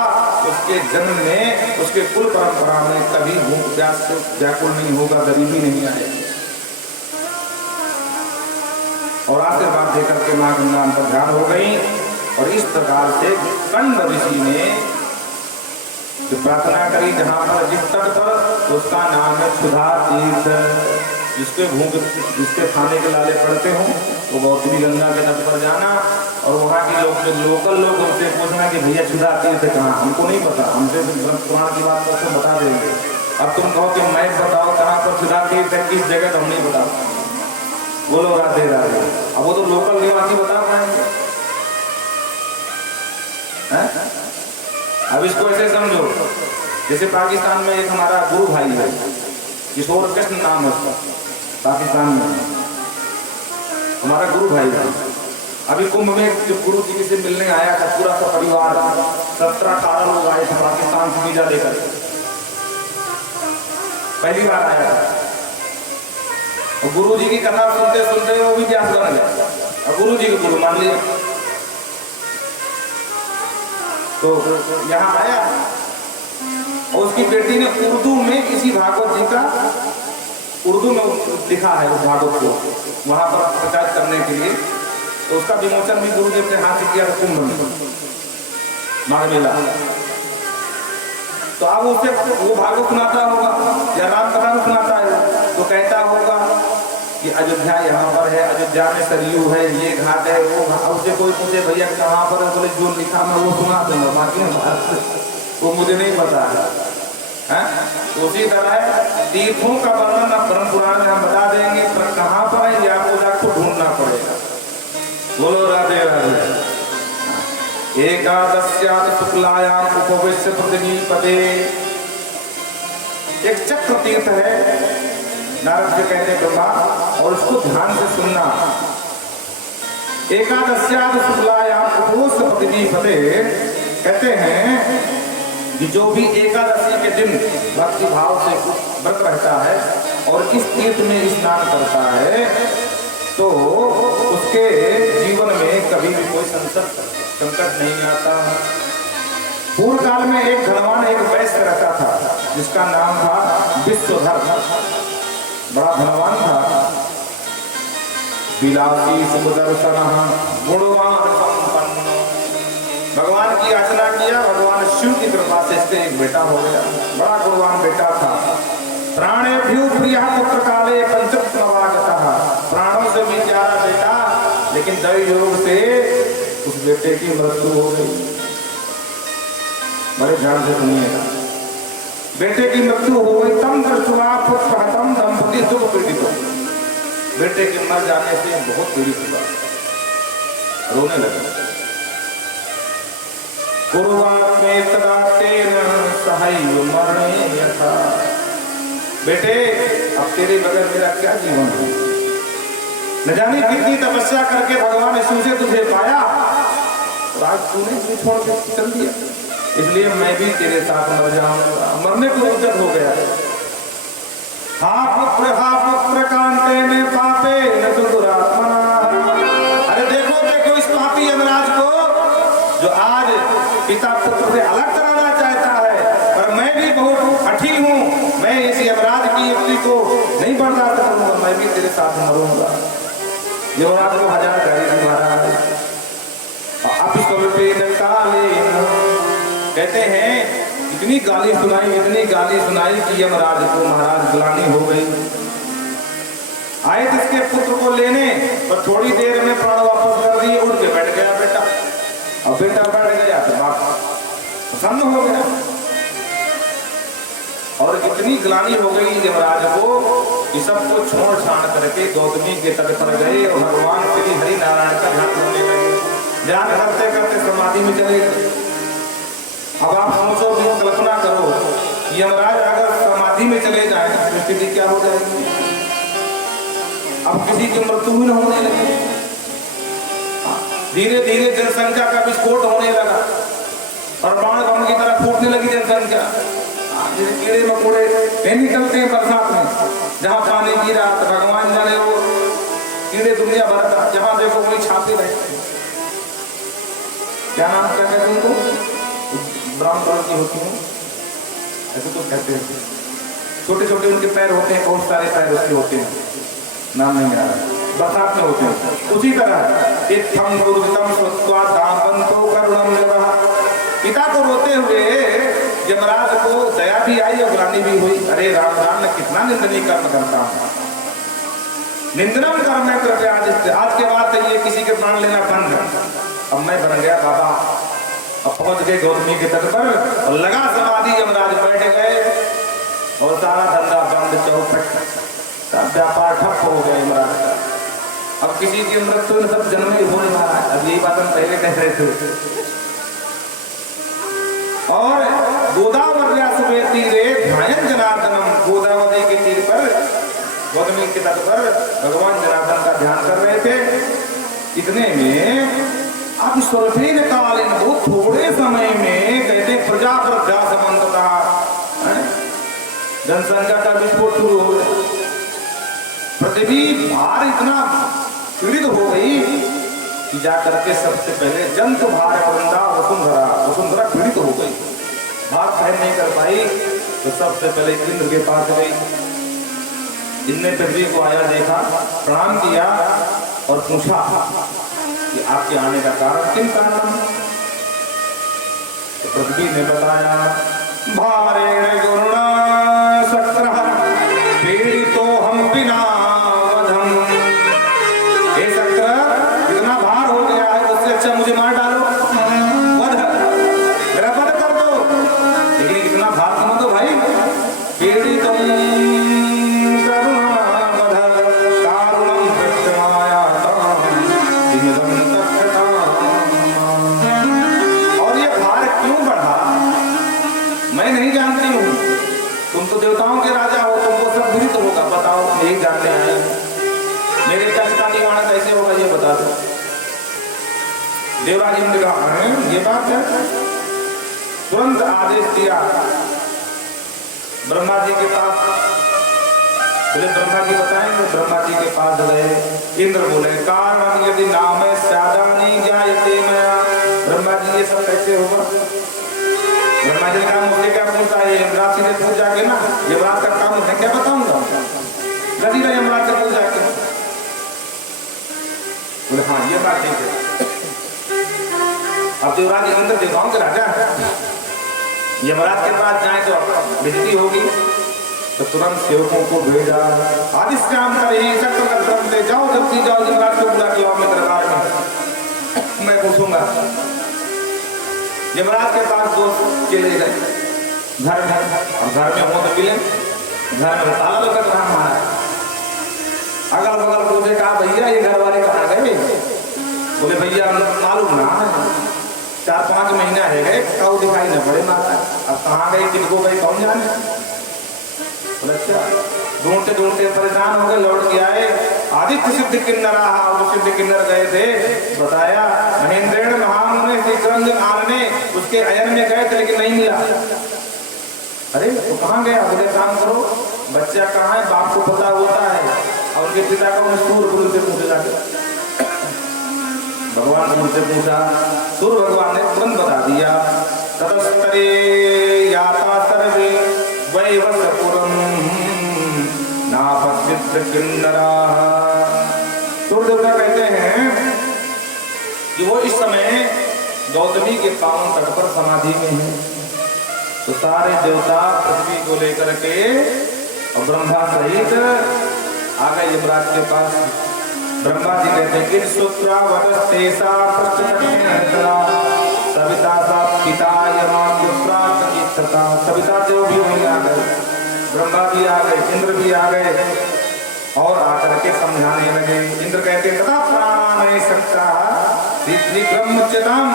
उसके जन्म में उसके कुल परंपरा में कभी भूख प्यास से व्याकुल नहीं होगा, गरीबी नहीं आएगी। और आशीर्वाद देकर के मां गंगा अंतर ध्यान हो गई। और इस प्रकार से कंड ऋषि ने जो प्रार्थना करी जहां पर जिस तट पर, उसका नाम है सुधा तीर्थ। जिसके भूख जिसके खाने के लाले पड़ते हो वो गौतमी गंगा के तट पर जाना और वहाँ के लोग जो लोकल लोग उनसे पूछना कि भैया सुधा तीर्थ कहाँ, हमको नहीं पता, हमसे पुराण की बात तो बता देंगे। अब तुम कहो कि मैं बताओ कहाँ पर सुधा तीर्थ है, किस जगह, तो हम नहीं बता, बोलो राधे राधे। अब वो तो लोकल निवासी बता पाएंगे। अब इसको ऐसे समझो, जैसे पाकिस्तान में एक हमारा गुरु भाई है, किशोर कृष्ण नाम है उसका, पाकिस्तान में हमारा गुरु भाई है। अभी कुंभ में जो गुरु जी से मिलने आया था पूरा सा परिवार, 17-18 लोग आए थे पाकिस्तान से वीजा लेकर, पहली बार आया था। और गुरु जी की कथा सुनते सुनते वो भी व्यास बन गया और गुरु जी को गुरु मान लिया। तो यहाँ आया और उसकी बेटी ने उर्दू में इसी भागवत जी का उर्दू में लिखा है उस भागवत को वहां पर प्रचार करने के लिए। तो उसका विमोचन भी गुरु जी अपने हाथ से किया था कुंभ में, माघ मेला। तो अब उसे वो भागवत सुनाता होगा या राम कथा में सुनाता है, तो कहता होगा कि अयोध्या यहाँ पर है, अयोध्या में सरयू है, ये घाट है, वो घाट। उससे कोई पूछे भैया कहाँ पर है, बोले जो लिखा मैं वो सुना दूंगा, बाकी वो मुझे नहीं पता है। उसी तरह तीर्थों का वर्णन अब ब्रह्म पुराण में हम बता देंगे, पर कहाँ पर है ये आपको जाकर ढूंढना पड़ेगा। बोलो राधे राधे। एकादश्याद शुक्लायाम उपविश्य पृथ्वीपते, एक चक्र तीर्थ है, नारद जी कहते हैं ब्रह्मा, और उसको ध्यान से सुनना। एकादश्याद शुक्लायाम उपविश्य पृथ्वीपते, कहते हैं कि जो भी एकादशी के दिन भक्ति भाव से व्रत रहता है और इस तीर्थ में स्नान करता है तो उसके जीवन में कभी भी कोई संकट नहीं आता। पूर्व काल में एक धनवान एक वैश्य रहता था जिसका नाम था विश्वधर, बड़ा धनवान था। विलासी सुदर्शन गुणवान संपन्न, भगवान की याचना किया, भगवान शिव की कृपा से इससे एक बेटा हो गया, बड़ा गुणवान बेटा था। प्राणेभ्यो प्रियः पुत्र काले पंचत्ववागतः, प्राणों से भी प्यारा बेटा, लेकिन दैव योग से उस बेटे की मृत्यु हो गई। बड़े ध्यान से सुनिएगा, बेटे की मृत्यु हो गई। तम दृष्ट्वा पुत्र हतम दंपति दुख पीड़ित, बेटे के मर जाने से बहुत पीड़ित हुआ, रोने लगा। बेटे अब तेरे बगैर मेरा क्या जीवन है, न जाने कितनी तपस्या करके भगवान शिव से तुझे पाया और आज तूने मुझे छोड़ के चल दिया, इसलिए मैं भी तेरे साथ मर जाऊंगा। मरने को उद्यत हो गया। हा पुत्र कांटे में पापे न दुरात्मा, अरे देखो देखो इस पापी यमराज को जो आज पिता पुत्र से अलग कराना चाहता है, पर मैं भी बहुत कठिन हूँ, मैं इस यमराज की युक्ति को नहीं बर्दाश्त करूंगा, मैं भी तेरे साथ मरूंगा। यमराज को 1000 गाली महाराज कहते हैं इतनी गाली सुनाई कि यमराज को महाराज ग्लानि हो गई। आए इसके पुत्र को लेने पर थोड़ी देर में प्राण वापस कर दिए, उठ के बैठ गया बेटा। अब बेटा बैठ गया तो बाप प्रसन्न हो गया और इतनी ग्लानि हो गई यमराज को कि सबको छोड़ छाड़ करके गौतमी के तट पर गए और भगवान श्री हरि नारायण का ध्यान करने लगे। ध्यान करते करते समाधि में चले गए। अब आप सोचो, कल्पना करो, यमराज अगर समाधि में चले जाए तो स्थिति क्या हो जाएगी। अब किसी की मृत्यु भी न होने लगी, धीरे धीरे जनसंख्या का विस्फोट होने लगा और बाण बम की तरह फूटने लगी जनसंख्या। कीड़े मकोड़े नहीं निकलते हैं बरसात में, जहाँ पानी गिरा तो भगवान जाने वो कीड़े दुनिया भर का, जहाँ देखो वही छापे रहते हैं। क्या नाम क्या कहते हैं उनको, ब्राउन कलर की होती है, ऐसे तो कहते हैं। छोटे छोटे उनके पैर होते हैं, बहुत सारे पैर उसके होते हैं, नाम नहीं आ रहा, बरसात में होते हैं। उसी तरह इत्थम दुर्गतम श्रुत्वा दापंतो करुणम जगह, पिता को रोते हुए यमराज को दया भी आई और ग्लानि भी हुई। अरे राम राम, मैं कितना निंदनीय कर्म करता हूँ, निंदनम कर्म है कृपया आज के बाद ये किसी के प्राण लेना बंद। अब मैं बन गया बाबा। अब पहुंच गए गौतमी के तट पर और लगा समाधि, यमराज बैठ गए और सारा धंधा बंद, चौपट सब व्यापार ठप हो गया यमराज का। अब किसी की मृत्यु सब जन्म ही होने वाला है। अब यही बात हम पहले कह रहे थे। और गोदावरी सुबह तीरे ध्यान जनार्दनम, गोदावरी के तीर पर गौतमी के तट पर भगवान जनार्दन का ध्यान कर रहे थे। इतने में अब स्वल्पेन कालीन, वो थोड़े समय में कहते प्रजा प्रजा समन्तता जनसंख्या का विस्फोट शुरू हो गया। पृथ्वी भार इतना पीड़ित हो गई कि जाकर के सबसे पहले जंतु भार वृंदा वसुंधरा पीड़ित हो गई, भार सहन नहीं कर पाई। तो सबसे पहले इंद्र के पास गई। इनने पृथ्वी को आया, देखा, प्रणाम किया और पूछा कि आपके आने का कारण, किन कारण। तो पृथ्वी ने बताया, भारेण गुरुणा शक्रः पीड़ितो हम बिना वधम। हे शक्र, इतना भार हो गया है, उससे अच्छा मुझे मार डालो, वध, मेरा वध कर दो, लेकिन इतना भार तो मत दो भाई। पीड़ितम देवताओं के राजा हो, तुमको सब विदित होगा, बताओ, यही जानने आए। मेरे कष्ट का निवारण कैसे होगा ये बता दो। देवराज इंद्र ने कहा, ये बात है। तुरंत आदेश दिया ब्रह्मा जी के पास। बोले ब्रह्मा जी बताएंगे। ब्रह्मा जी के पास गए। इंद्र बोले, कारण यदि नाम स्यादा नहीं जायते मया। ब्रह्मा जी ये सब कैसे होगा। ब्रह्मा जी का मुझे क्या पूछता है, यमराज से पूछ जाके ना, यमराज का काम है क्या बताऊंगा, गति का यमराज से पूछ जाके। बोले हाँ ये बात ठीक है। अब देवराज इंद्र देवताओं के राजा है, यमराज के पास जाए तो बेइज्जती होगी। तो तुरंत सेवकों को भेजा, आदिश्याम कर ही शक्र का धर्म दे जाओ, जल्दी जाओ, यमराज को बुला के आओ मेरे दरबार में, मैं पूछूंगा। यमराज के पास दोस्त चले गए घर में, और घर में हो तो मिले, घर में ताला लगा रहा हमारा। अगल बगल पूछे, कहा भैया ये घर वाले कहाँ गए। बोले भैया मालूम ना, 4-5 महीना है गए, कौ दिखाई न पड़े माता। अब कहाँ गए, किनको गए, कौन जाने। बोले अच्छा। ढूंढते ढूंढते परेशान हो गए, लौट के आए। आदित्य सिद्ध किन्नर, सिद्ध किन्नर गए थे, बताया महेंद्रेण महामुने श्रीकरंजन आनने, उसके अयन में गए थे लेकिन नहीं मिला। अरे तो कहाँ गया। बोले काम करो, बच्चा कहाँ है, बाप को पता होता है, और उनके पिता को सूर्य गुरु से पूछे जाके। भगवान गुरु से पूछा, सूर्य भगवान ने तुरंत बता दिया। ततस्तरे याता सर्वे वैवस्वपुरम नापश्चित्र किन्नराः। सूर्य देवता कहते हैं कि वो इस समय गौतमी के पावन तट पर समाधि में है। तो सारे देवता पृथ्वी को लेकर के और ब्रह्मा सहित आ गए यमराज के पास। ब्रह्मा जी कहते हैं कि सूत्रा वदस्तेसा प्रत्यक्षेण सविता सा पिता यमाग्यो सकता। सविता देव भी वहीं आ गए, ब्रह्मा भी आ गए, इंद्र भी आ गए और आकर के समझाने लगे। इंद्र कहते तथा प्राण नहीं सकता ब्रह्मच्युतम,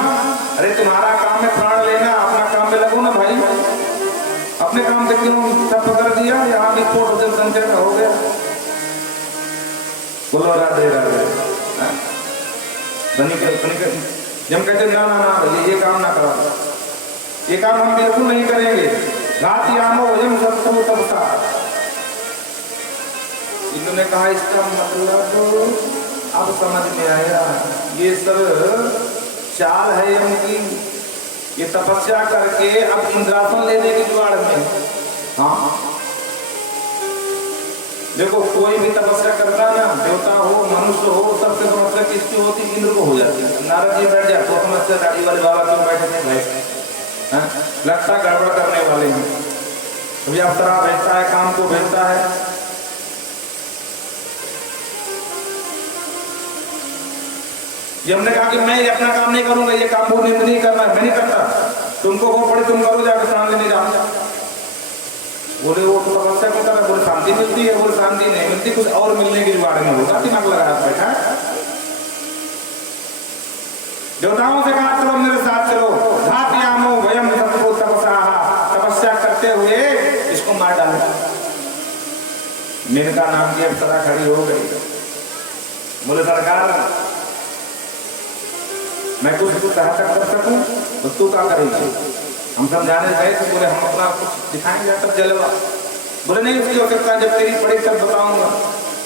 अरे तुम्हारा काम है प्राण लेना, अपना काम में लगो ना भाई, अपने काम से क्यों सब कर दिया, यहाँ भी फोटो जब संचय का हो गया। बोलो राधे राधे। जब कहते ना ना ना भैया ये काम ना करो, ये काम हम बिल्कुल नहीं करेंगे। राति आमो वजम सत्तम तपसा, इन्होंने कहा इसका मतलब अब समझ में आया, ये सब चाल है यम की, ये तपस्या करके अब इंद्रासन लेने की जुगाड़ में। हाँ देखो कोई भी तपस्या करता ना, देवता हो मनुष्य हो, सबसे समस्या किसकी होती, इंद्र को हो जाती है। नारद जी बैठ जाए तो समस्या दाढ़ी वाले बाबा क्यों बैठे थे भाई, लगता गड़बड़ करने वाले हैं। अभी अप्सरा भेजता है, काम को भेजता है, हमने कहा कि मैं ये अपना काम नहीं करूंगा, ये काम वो नहीं करना, मैं नहीं करता, तुमको वो पड़े तुम करो, जाकर प्राण लेने जाओ। बोले वो तो तपस्या को कर रहा है, बोले शांति मिलती है, बोले शांति नहीं मिलती, कुछ और मिलने की जुगाड़ में होगा, दिमाग लगाया बैठा। देवताओं से कहा चलो मेरे साथ चलो, धात्यामो वयम सत्तो तपसाहा, तपस्या करते हुए इसको मार डाले। मेनका नाम की अप्सरा खड़ी हो गई, बोले सरकार मैं कुछ सहायता कर सकूं तो तू क्या करेगी, हम समझाने गए तो बोले हम अपना कुछ दिखाएंगे तब जलवा। बोले नहीं उसकी आवश्यकता, जब तेरी पड़ी तब बताऊंगा।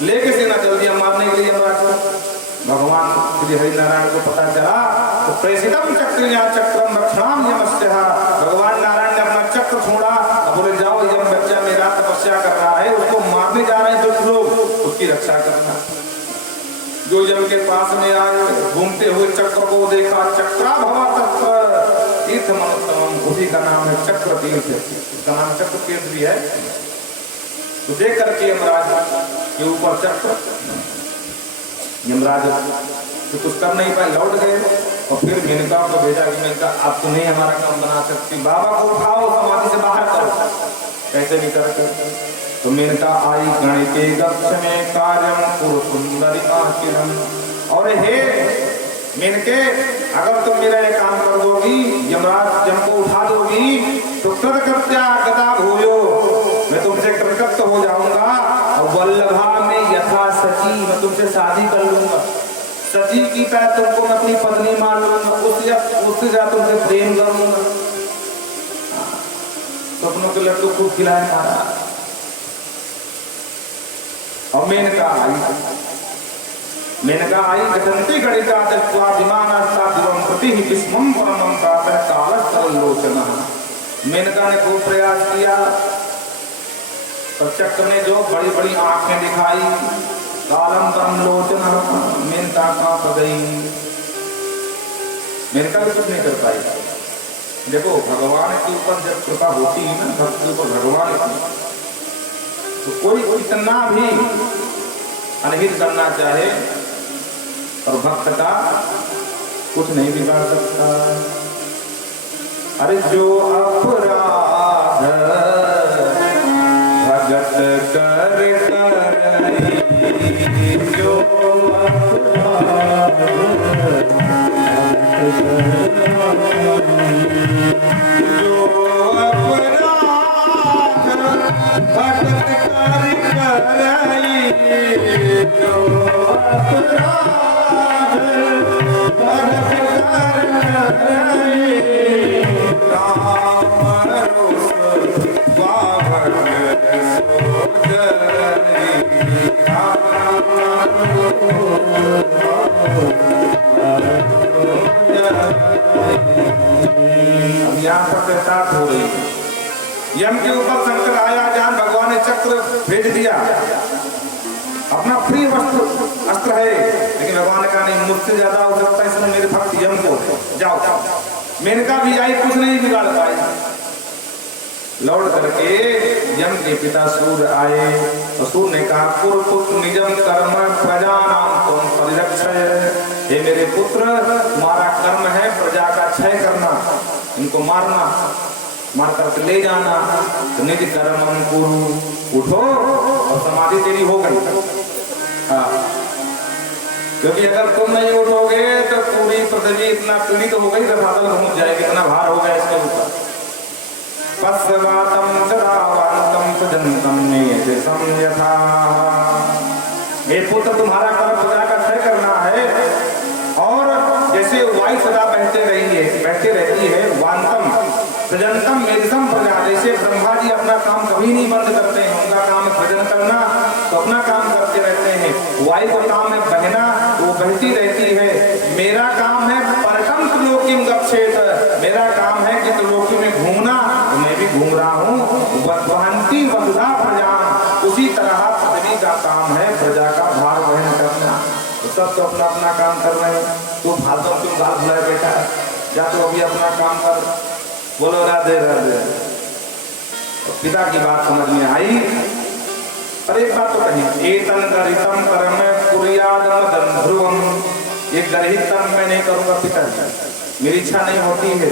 लेके सेना चल दिया मारने के लिए यमराज को। भगवान श्री हरि नारायण को पता चला तो प्रेषितम चक्रिया चक्रम रक्षाम यमस्यः, भगवान नारायण ने अपना चक्र छोड़ा, बोले जाओ यम बच्चा मेरा तपस्या कर रहा है, उसको मारने जा रहे हैं दुष्ट लोग, उसकी रक्षा करना। जो यम के पास में आए, घूमते हुए चक्र को देखा, चक्रा भवा तत्र तीर्थ मनोत्तम, उसी का नाम है चक्र तीर्थ, उसका नाम चक्र तीर्थ भी है। तो देख करके यमराज के ऊपर चक्र, यमराज तो कुछ कर नहीं पाए, लौट गए और फिर मेनका को भेजा कि मेनका आप तो नहीं हमारा काम बना सकती, बाबा को उठाओ समाधि से बाहर करो, कैसे भी करके। तो मेनका आई गणिते गक्ष में कार्यम पुर सुंदरी माकिरम, और हे मेनके अगर तुम मेरा ये काम कर दोगी, यमराज जम को उठा दोगी तो कृतकृत्या गता भूयो, मैं तुमसे कृतकृत्य हो जाऊंगा, और वल्लभा में यथा सची, मैं तुमसे शादी कर लूंगा, सची की तरह तुमको मैं अपनी पत्नी मान लूंगा, उससे ज्यादा तुमसे प्रेम करूंगा। स्वप्नों के लड्डू खूब खिलाए मारा। और मेनका आई गठन्ति गणिता दत्वा विमानास्ता दिवं प्रति विस्मं परमं प्रातः कालस्तरलोचनः। मेनका ने खूब प्रयास किया, पर चक्र ने जो बड़ी बड़ी आंखें दिखाई, कालम परम लोचनः, मेनका कांप गई, मेनका भी कुछ नहीं कर पाई। देखो भगवान के ऊपर जब कृपा होती है ना, भक्त के ऊपर भगवान की, तो कोई कितना भी अनहित करना चाहे और भक्त का कुछ नहीं बिगाड़ सकता। अरे जो अपराध भगत कर जो अपराध हो रही है। यम के ऊपर संकट आया, जहां भगवान ने चक्र भेज दिया, अपना प्रिय अस्त्र है, लेकिन भगवान का नहीं, मुझसे ज्यादा हो सकता है, इसमें मेरे भक्त यम को जाओ। मेनका भी आई, कुछ नहीं बिगाड़ पाई। लौट करके यम के पिता सूर्य आए और सूर्य ने कहा पुत्र निजम कर्म प्रजा नाम तुम परिरक्षय, हे मेरे पुत्र तुम्हारा कर्म है प्रजा का क्षय करना, इनको मारना। मार करके ले जाना। तो निज कर्मं कुरु, उठो और समाधि तेरी हो गई। हाँ, क्योंकि अगर तुम नहीं उठोगे तो पूरी पृथ्वी इतना पीड़ित हो गई, रसातल पहुंच जाएगी, इतना भार हो गया इसके ऊपर। पश्वातम चरावांतम सजंतम नियतिसं यथा। हे पुत्र, तुम्हारा कर्म प्रजा का क्षय करना है, और जैसे वायु सदा बहते रहती है, वांतम सजंतम मेदिसम प्रजा, जैसे ब्रह्मा जी अपना काम कभी नहीं बंद करते हैं, उनका काम है सृजन करना, तो अपना काम करते रहते हैं। वायु का काम है बहना, वो बहती रहती है। मेरा काम है परकम त्रिलोकीम गच्छेत, मेरा काम है कि त्रिलोकी में घूमना, तो मैं भी घूम रहा हूँ। वहंती वसुधा प्रजा, उसी तरह पृथ्वी का काम है प्रजा का भार वहन करना। तो सब तो अपना अपना काम कर रहे हैं, तो फालतू क्यों गाल भुलाए बैठा है, या तो अभी अपना काम कर। बोलो राधे राधे। तो पिता की बात समझ में आई, पर एक बात तो कही, एतन गरितम कर्म कुर्याद मदन ध्रुवम, ये गर्हित कर्म मैं नहीं करूंगा पिताजी, मेरी इच्छा नहीं होती है।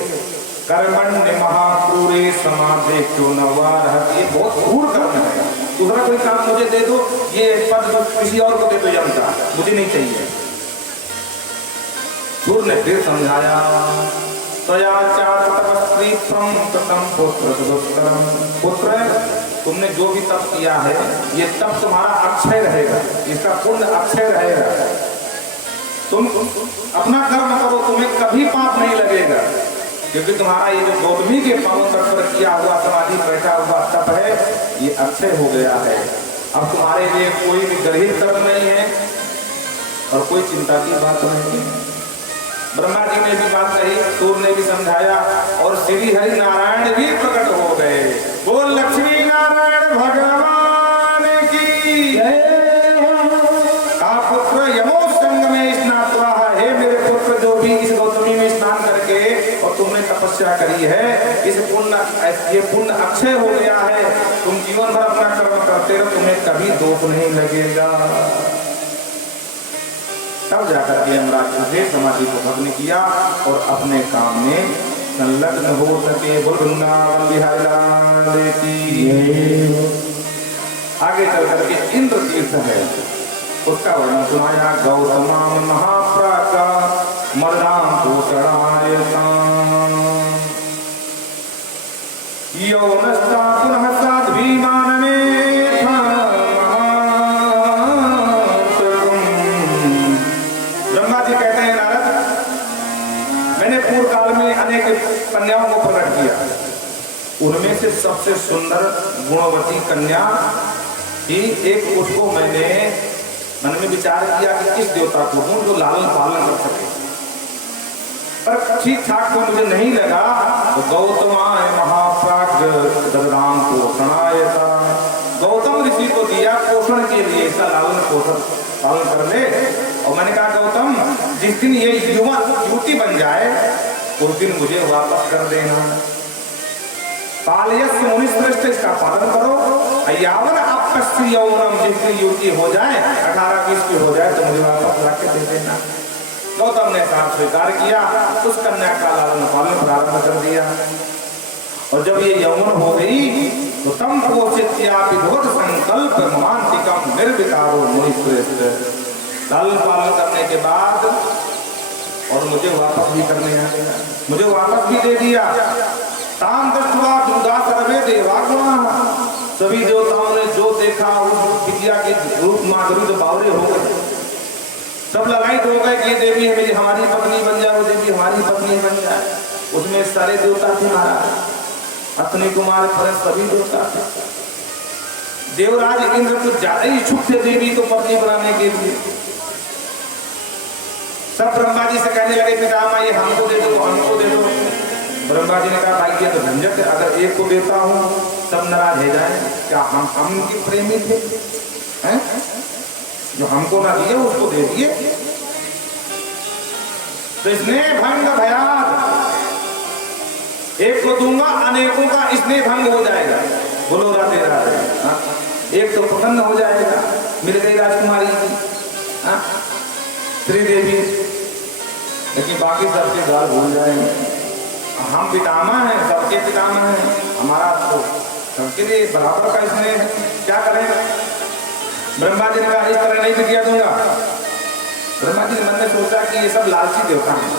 कर्मण्य महाक्रूरे समाधे क्यों न वारहत, ये बहुत क्रूर कर्म है, दूसरा कोई काम मुझे दे दो, ये पद किसी और को दे दो यमता, मुझे नहीं चाहिए। सूर्य ने फिर समझाया, पुत्र, तुमने जो भी तप किया है, ये तप तुम्हारा अक्षय रहेगा, इसका पुण्य अक्षय रहेगा। तुम अपना कर्म करो, तुम्हें कभी पाप नहीं लगेगा, क्योंकि तुम्हारा ये जो गौतमी के पावन तट पर किया हुआ समाधि बैठा हुआ तप है, ये अक्षय हो गया है। अब तुम्हारे लिए कोई भी गर्हित कर्म नहीं है और कोई चिंता की बात नहीं है। ब्रह्मा जी ने भी बात कही, सूर्य ने भी समझाया, और श्री हरि नारायण भी प्रकट हो गए। बोल लक्ष्मी नारायण भगवान की आप पुत्र यमो संग में स्नात्वा, हे मेरे पुत्र, जो भी इस गौतमी में स्नान करके और तुमने तपस्या करी है, ये पुण्य अक्षय हो गया है। तुम जीवन भर अपना कर्म करते रहो, तुम्हें कभी दोष नहीं लगेगा। तब जाकर के यमराज उसे समाधि को भग्न किया और अपने काम में संलग्न हो सके। वृंदावन बिहारी लाल की। आगे चल करके इंद्र तीर्थ है, उसका वर्णन सुनाया। गौतमाम महाप्राका मदराम पोषणायता यौनस्ता पुनः साध्वीमानने कन्याओं को प्रकट किया, उनमें से सबसे सुंदर गुणवती कन्या ही एक, उसको मैंने मन में विचार किया कि किस देवता को दूं जो लालन पालन कर सके, पर ठीक ठाक तो मुझे नहीं लगा। तो गौतमाय महाप्राज्ञ ददराम पोषणायता, गौतम ऋषि को दिया पोषण के लिए, इसका लालन पोषण पालन कर ले। और मैंने कहा गौतम, जिस दिन ये युवती बन जाए उस दिन मुझे वापस कर देना। कालयस्य मुनिश्रेष्ठ, इसका पालन करो। यावन आपस्य यौवनम, जिस दिन युवती हो जाए 18-20 की हो जाए तो मुझे वापस ला के दे देना। गौतम ने साथ स्वीकार किया, उस कन्या का लालन पालन प्रारंभ कर दिया। और जब ये यौवन हो गई तो तम पोषित्यापि भगवत संकल्प महांतिकम निर्विकारो मुनिश्रेष्ठ, लालन पालन करने के बाद और मुझे वापस भी करने आ गया, मुझे वापस भी दे दिया। ताम दृष्ट्वा दुर्गा सर्वे देवागुणा, सभी देवताओं ने जो देखा उस विद्या के रूप माधुरी तो बावरे हो गए, सब ललायित हो गए कि देवी है हमारी पत्नी बन जाए, वो देवी हमारी पत्नी बन जाए। उसमें सारे देवता थे महाराज, अश्विनी कुमार पर सभी देवता थे। देवराज इंद्र कुछ ज्यादा ही इच्छुक थे देवी को पत्नी बनाने के लिए। सब ब्रह्मा जी से कहने लगे पितामह ये हमको दे दो, हमको दे दो। ब्रह्मा जी ने कहा भाई ये तो झंझट है, अगर एक को देता हूँ सब नाराज हो जाए। क्या हम उनके प्रेमी थे हैं? जो हमको ना दिए उसको दे दिए। तो स्नेह भंग भयात, एक को दूंगा अनेकों का स्नेह भंग हो जाएगा। बोलो राधे राधे। एक तो प्रसन्न हो जाएगा, मिल गई राजकुमारी की श्रीदेवी, लेकिन बाकी सबके गाल भूल जाएंगे। हम पितामह हैं, सबके पितामह हैं, हमारा तो सबके लिए बराबर का इसमें है, क्या करें। ब्रह्मा जी ने कहा इस तरह नहीं बिटिया दूंगा। ब्रह्मा जी ने मन में सोचा कि ये सब लालची देवता हैं,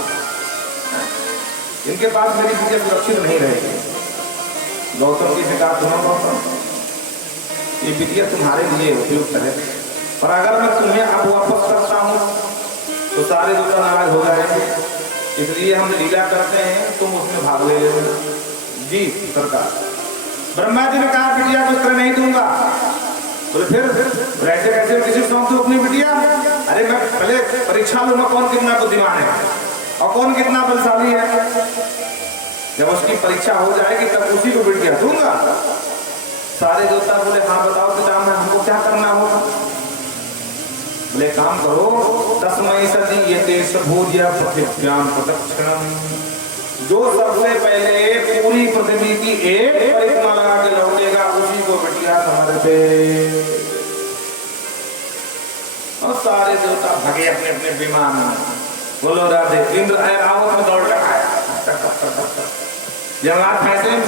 इनके पास मेरी बिटिया सुरक्षित नहीं रहेगी। गौतम जी ने कहा सुनो गौतम, ये बिटिया तुम्हारे लिए उपयुक्त है, पर अगर मैं तुम्हें अब वापस करता हूँ तो सारे देवता नाराज हो जाएंगे, इसलिए हम लीला करते हैं, तुम उसमें भाग ले लेना। जी सरकार। ब्रह्मा जी ने कहा बिटिया को इस तरह नहीं दूंगा। बोले फिर ऐसे कैसे किसी सौंप दो अपनी बिटिया? अरे मैं पहले परीक्षा लूंगा कौन कितना बुद्धिमान है और कौन कितना बलशाली है। जब उसकी परीक्षा हो जाएगी तब उसी को बिटिया दूंगा। सारे देवता बोले हाँ बताओ पितामह, हमको क्या करना होगा? बोले काम करो, तस्मै सदी ये देश भूज्य पृथ्व्याम प्रदक्षिणम, जो सबसे पहले पूरी पृथ्वी की एक परिक्रमा लगा के लौटेगा उसी को बिटिया समर्पे। और सारे देवता भागे अपने अपने विमान में। बोलो राधे। इंद्र ऐरावत में दौड़ कर आया, जब फैसले में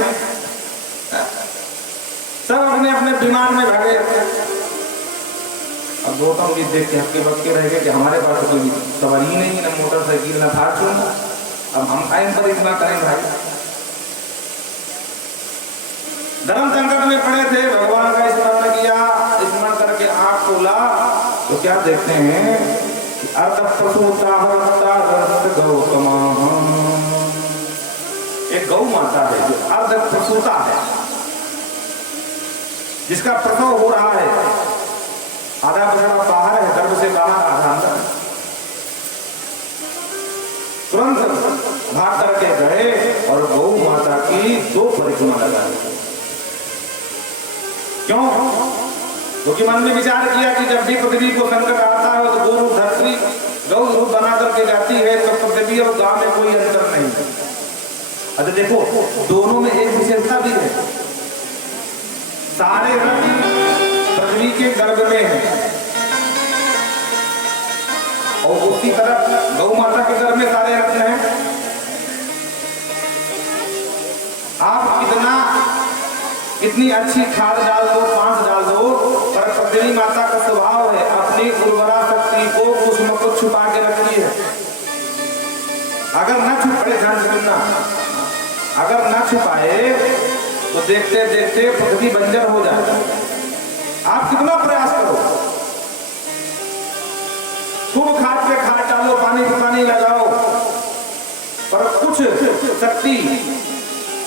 सब अपने अपने विमान में भागे। अब गौतम जी देख के हक्के बक्के रह गए कि हमारे पास तो कोई सवारी ही नहीं, न मोटरसाइकिल न फॉर्च्यूनर, अब हम टाइम पर इतना करें भाई। धर्म संकट में पड़े थे, भगवान का स्मरण किया, स्मरण करके आंख खोला तो क्या देखते हैं? अर्ध प्रसूता गौतम, एक गौ माता है जो अर्ध प्रसूता है, जिसका प्रसव हो रहा है, आधा बछड़ा बाहर है, गर्भ से बाहर, आधा अंदर। तुरंत भाग करके गए और गौ माता की 2 परिक्रमा लगा दी। क्यों? क्योंकि मन में विचार किया कि जब भी पृथ्वी को संकट आता है तो गौ रूप धरती गौ रूप बना करके जाती है, तो पृथ्वी और गांव में कोई अंतर नहीं है। अच्छा देखो, दोनों में एक विशेषता भी है, सारे रत्न पृथ्वी के गर्भ में है और उसी तरह गौ माता के गर्भ में सारे रत्न हैं। आप कितनी अच्छी खाद डाल दो, पांच डाल दो, पर पृथ्वी माता का स्वभाव है अपनी उर्वरा शक्ति को उसमें को छुपा के रखती है। अगर न छुपाए, ध्यान सुनना, अगर न छुपाए तो देखते देखते पृथ्वी बंजर हो जाए। आप कितना प्रयास करो, खूब खाद पे खाद डालो, पानी पे पानी लगाओ, पर कुछ शक्ति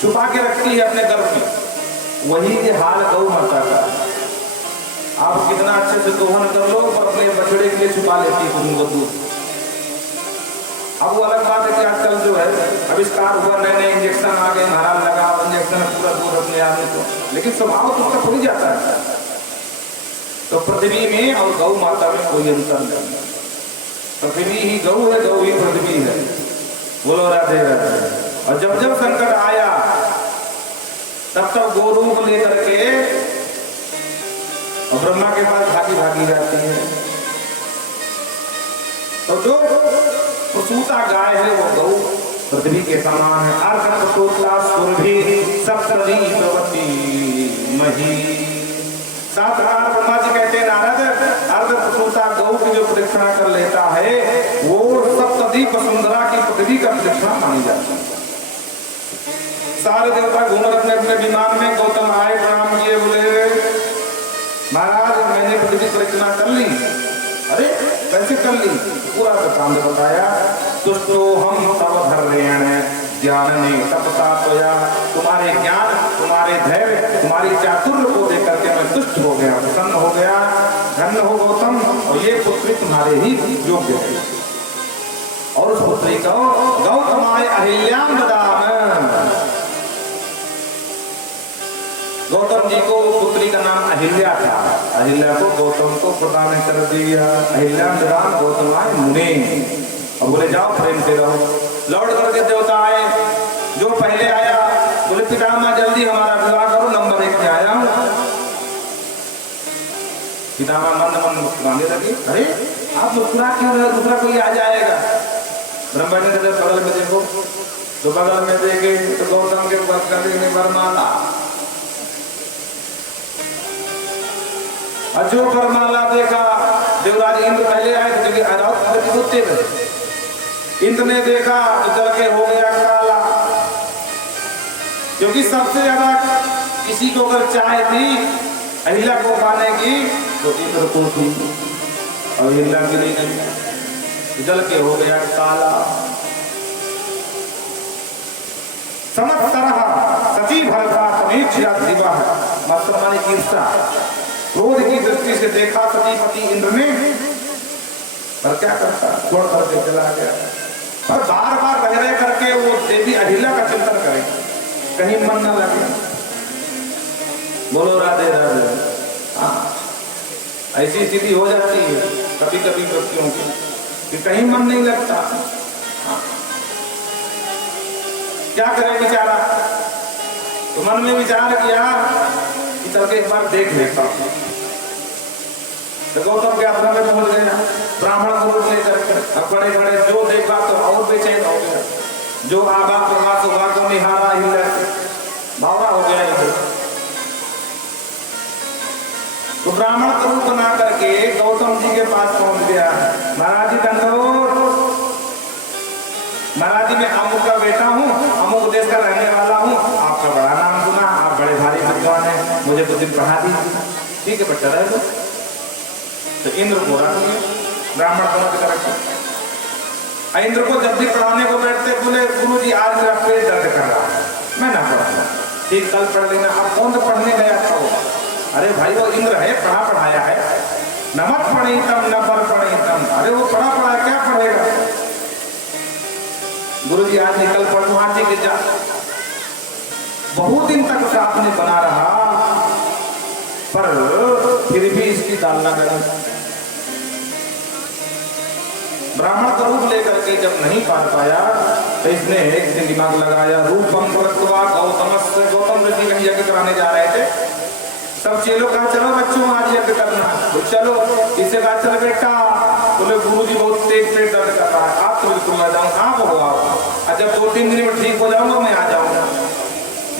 छुपा के रखती है अपने गर्भ में। वही हाल गौ माता का। आप कितना अच्छे से दोहन कर लो, पर अपने बछड़े के लिए छुपा लेती है खुद को दूध। अब वो अलग बात है कि आजकल जो है आविष्कार हुआ, नए नए इंजेक्शन आ गए, महाराज लगा इंजेक्शन पूरा दूध अपने आदमी को, लेकिन स्वभाव तो उसका खुल ही जाता है। तो पृथ्वी में और गौ माता में कोई अंतर नहीं, पृथ्वी ही गौ है, गौ ही पृथ्वी है। बोलो राधे राधे। और जब जब संकट आया तब तब गौ रूप लेकर के और ब्रह्मा के पास भागी भागी जाती है। तो जो प्रसूता गाय है वो गौ पृथ्वी के समान है। अर्ध प्रसूता सुरभि सप्तरी भवती मही। सात बार ब्रह्मा जी कहते हैं नारद, अर्ध प्रसूता गौ की जो प्रदक्षिणा कर लेता है वो सप्तरी वसुंधरा की पृथ्वी का प्रदक्षिणा मानी जाती है। सारे देवता घूम अपने अपने विमान में। गौतम आए, प्रणाम किए, बोले महाराज मैंने पृथ्वी परिक्रमा कर ली। अरे कैसे कर ली? पूरा वृत्तांत बताया। तुष्टो हम तव धैर्येण ज्ञानने तपसा त्वया, तुम्हारे ज्ञान, तुम्हारे धैर्य, तुम्हारी चातुर्य को देख करके मैं तुष्ट हो गया, प्रसन्न हो गया। धन्य हो गौतम, और ये पुत्री तुम्हारे ही योग्य है। और उस पुत्री को गौतमाय अहिल्याम ददाम। गौतम जी को पुत्री का नाम अहिल्या था, अहिल्या को गौतम को प्रदान कर दिया। अहिल्याम ददाम गौतमाय मुने। अब बोले जाओ प्रेम से रहो। लौट करके देवता आए, जो पहले आया बोले पितामह जल्दी हमारा विवाह करो, नंबर 1 में आया हूं। पितामह मन मन मुस्कुराने लगे। अरे आप मुस्कुरा क्यों रहे, दूसरा कोई आ जाएगा। ब्रह्मा जी ने बगल में देखो तो बगल में देखे तो गौतम के गले में वरमाला, और जो वरमाला देखा देवराज इंद्र पहले आए थे क्योंकि ऐरावत के कुत्ते थे। इंद्र ने देखा तो जल के हो गया काला, क्योंकि सबसे ज्यादा किसी को अगर चाहे थी अहिल्या को पाने की तो इंद्र को थी, और अहिल्या की नहीं, जल के हो गया काला। समस्त तरह सचिव भरता समीक्षा दिवा मस्तमानी कीर्ता, क्रोध की दृष्टि से देखा सतीपति इंद्र ने, पर क्या करता, छोड़ करके चला गया। पर बार बार रह रहे करके वो देवी अहिल्या का चिंतन करे, कहीं मन न लगे। बोलो राधे राधे। हाँ, ऐसी स्थिति हो जाती है कभी कभी व्यक्तियों की कि कहीं मन नहीं लगता। हाँ, क्या करे बेचारा, तो मन में विचार किया कि चल के एक बार देख लेता हूं। तो गौतम के आश्रम में पहुंच गया, ब्राह्मण को रूप लेकर के खड़े खड़े जो देखा तो और बेचैन हो गया, जो आगा प्रकाश होगा को निहारा हिला भावना हो गया इधर। तो ब्राह्मण का रूप बना करके गौतम जी के पास पहुंच गया। महाराज जी दंडोत, महाराज जी मैं अमुक का बेटा हूँ, अमुक देश का रहने वाला हूँ, आपका बड़ा नाम सुना, आप बड़े भारी विद्वान हैं, मुझे कुछ दिन पढ़ा दीजिए। ठीक है बच्चा रहे। तो इंद्र को रख दिया, ब्राह्मण समझ कर रखा। इंद्र को जब भी पढ़ाने को बैठते बोले गुरु जी आज मेरा पेट दर्द कर रहा है, मैं ना पढ़ूंगा। ठीक कल पढ़ लेना। अब कौन तो पढ़ने गया था वो? अरे भाई वो इंद्र है, पढ़ा पढ़ाया है। नमक पढ़ीतम न पर पढ़ीतम, अरे वो पढ़ा पढ़ाया क्या पढ़ेगा? गुरु जी आज निकल पड़ वहां के जा। बहुत दिन तक साथ में बना रहा, पर फिर भी इसकी दाल न गई। ब्राह्मण का रूप लेकर के जब नहीं पार पाया तो इसने एक दिन दिमाग लगाया। रूपम कृत्वा गौतमस्य, गौतम ऋषि कहीं यज्ञ कराने जा रहे थे। सब चेलों कहा चलो बच्चों आज यज्ञ करना, तो चलो। इसे कहा चल बेटा, बोले गुरु जी बहुत तेज पेट दर्द कर रहा है, आप तो बिल्कुल आ जाऊँ। कहाँ को आप, जब 2-3 दिन में ठीक हो जाऊंगा मैं आ जाऊंगा।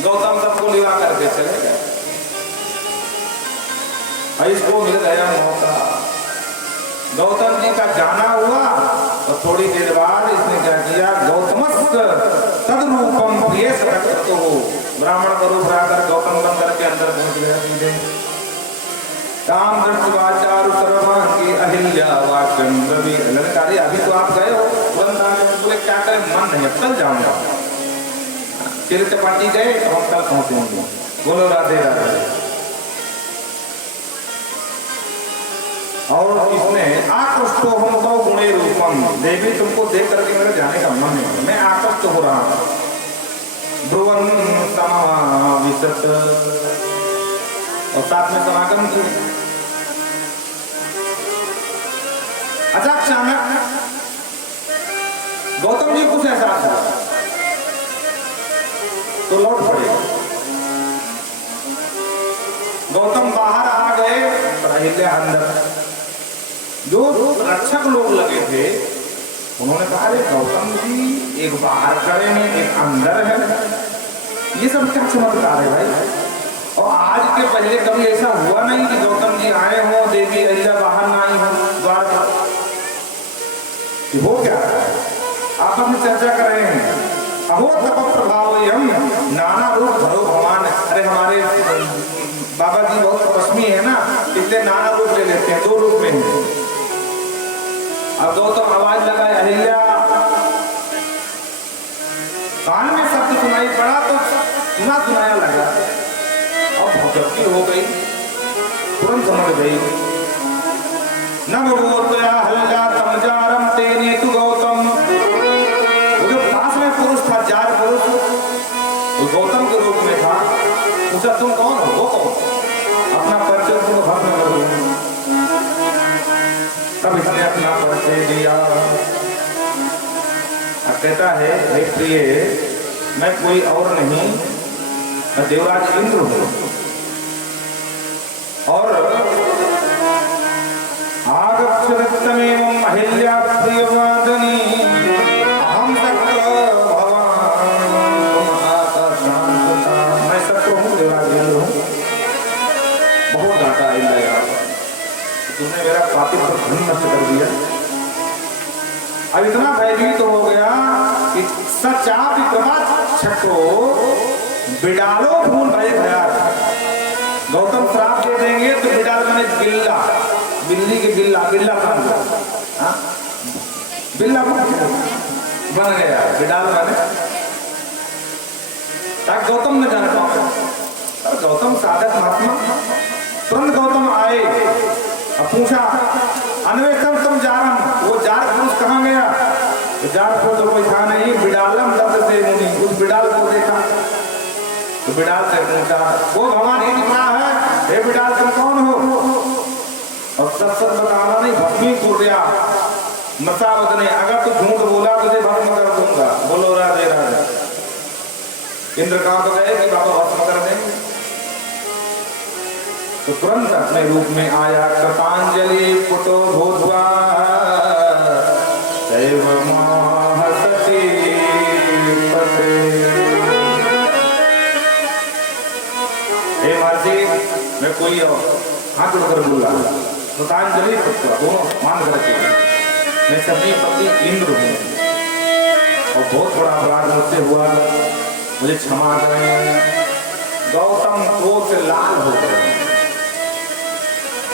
गौतम सबको लिवा करके चले गए। इसको मिल गया मौका, गौतम जी का जाना हुआ और थोड़ी देर बाद इसने क्या किया, गौतमस्य तद्रूपम प्रिय सतत हो, ब्राह्मण का रूप लाकर गौतम बन करके अंदर पहुंच गया सीधे। काम दृष्टवाचारु सर्वांगी अहिल्या वाक्यम रवि ललकारी। अभी तो आप गए हो तुरंत आ गए, बोले क्या करें मन नहीं, कल जाऊंगा। चिल चपाटी गए, हम कल पहुंचेंगे। बोलो राधे राधे। और इसने आकृष्टो हमको गुणे रूपम, देवी तुमको देख करके मेरे जाने का मन नहीं, मैं आकृष्ट हो रहा हूं। ध्रुवन समाविशत, और साथ में समागम किए। अचानक गौतम जी कुछ एहसास हुआ तो लौट पड़े। गौतम बाहर आ गए, पर अहिल्या अंदर। जो रक्षक लोग लगे थे उन्होंने कहा अरे गौतम जी एक बाहर खड़े हैं एक अंदर है, ये सब क्या चमत्कार है भाई? और आज के पहले कभी ऐसा हुआ नहीं कि गौतम जी आए हो, देवी अहिल्या बाहर ना आई हो द्वार पर। हो क्या आपस में चर्चा कर रहे हैं। अहो तप प्रभाव हम नाना रूप धरो भगवान। अरे हमारे बाबा जी बहुत तपस्वी है ना, इसलिए नाना रूप ले लेते हैं, 2 रूप में है। अब गौतम आवाज लगाए अहिल्या, कान में शब्द सुनाई पड़ा तो सुना सुनाया लगा। अब भक्ति हो गई, तुरंत समझ गई। नमोतया हल्ला तमजारम तेने तु गौतम। जो पास में पुरुष था, जार पुरुष, वो गौतम के रूप में था। पूछा तुम कौन हो? वो कौन? अपना परिचय तुम भस्म करो। तब इसने अपना परिचय दिया। कहता है हे प्रिय, मैं कोई और नहीं, मैं देवराज इंद्र हूँ। और आगच्छतमेवं अहिल्या प्रियवादिनी अहं शक्र भवान्। तुमने मेरा पातिव्य धन नष्ट कर दिया। अब इतना भयभीत हो गया कि सचाप कृपा छको बिडालो भूल भय भया। गौतम श्राप दे देंगे तो बिडाल माने बिल्ला, बिल्ली के बिल्ला, बिल्ला बन गया, हाँ बिल्ला बन गया, बिडाल माने ताकि गौतम न जान पाए। गौतम साधक महात्मा, तुरंत गौतम आए और पूछा अन्वेषण तुम जारम, वो जार पुरुष कहाँ गया? तो जार पुरुष तो कोई था नहीं, बिडालम दत्त से मुनि, उस बिडाल को देखा तो बिडाल से पूछा वो भवानी की माँ है, हे बिडाल तुम कौन हो? और सच बताना नहीं, भस्मी सूर्या मसावत नहीं, अगर तू झूठ बोला तुझे भस्म कर दूंगा। बोलो राधे राधे। इंद्र कहा तो गए कि बाबा भस्म कर देंगे। तो तुरंत अपने रूप में आया कृतांजलि पुटो भूत्वा दैव महसति पते। हे महर्षि, मैं कोई हाथ जोड़कर बोल रहा हूं, कृतांजलि पुत्र दोनों मान करके मैं सभी पति इंद्र हूं और बहुत बड़ा अपराध मुझसे हुआ, मुझे क्षमा करें। गौतम क्रोध से लाल हो गए,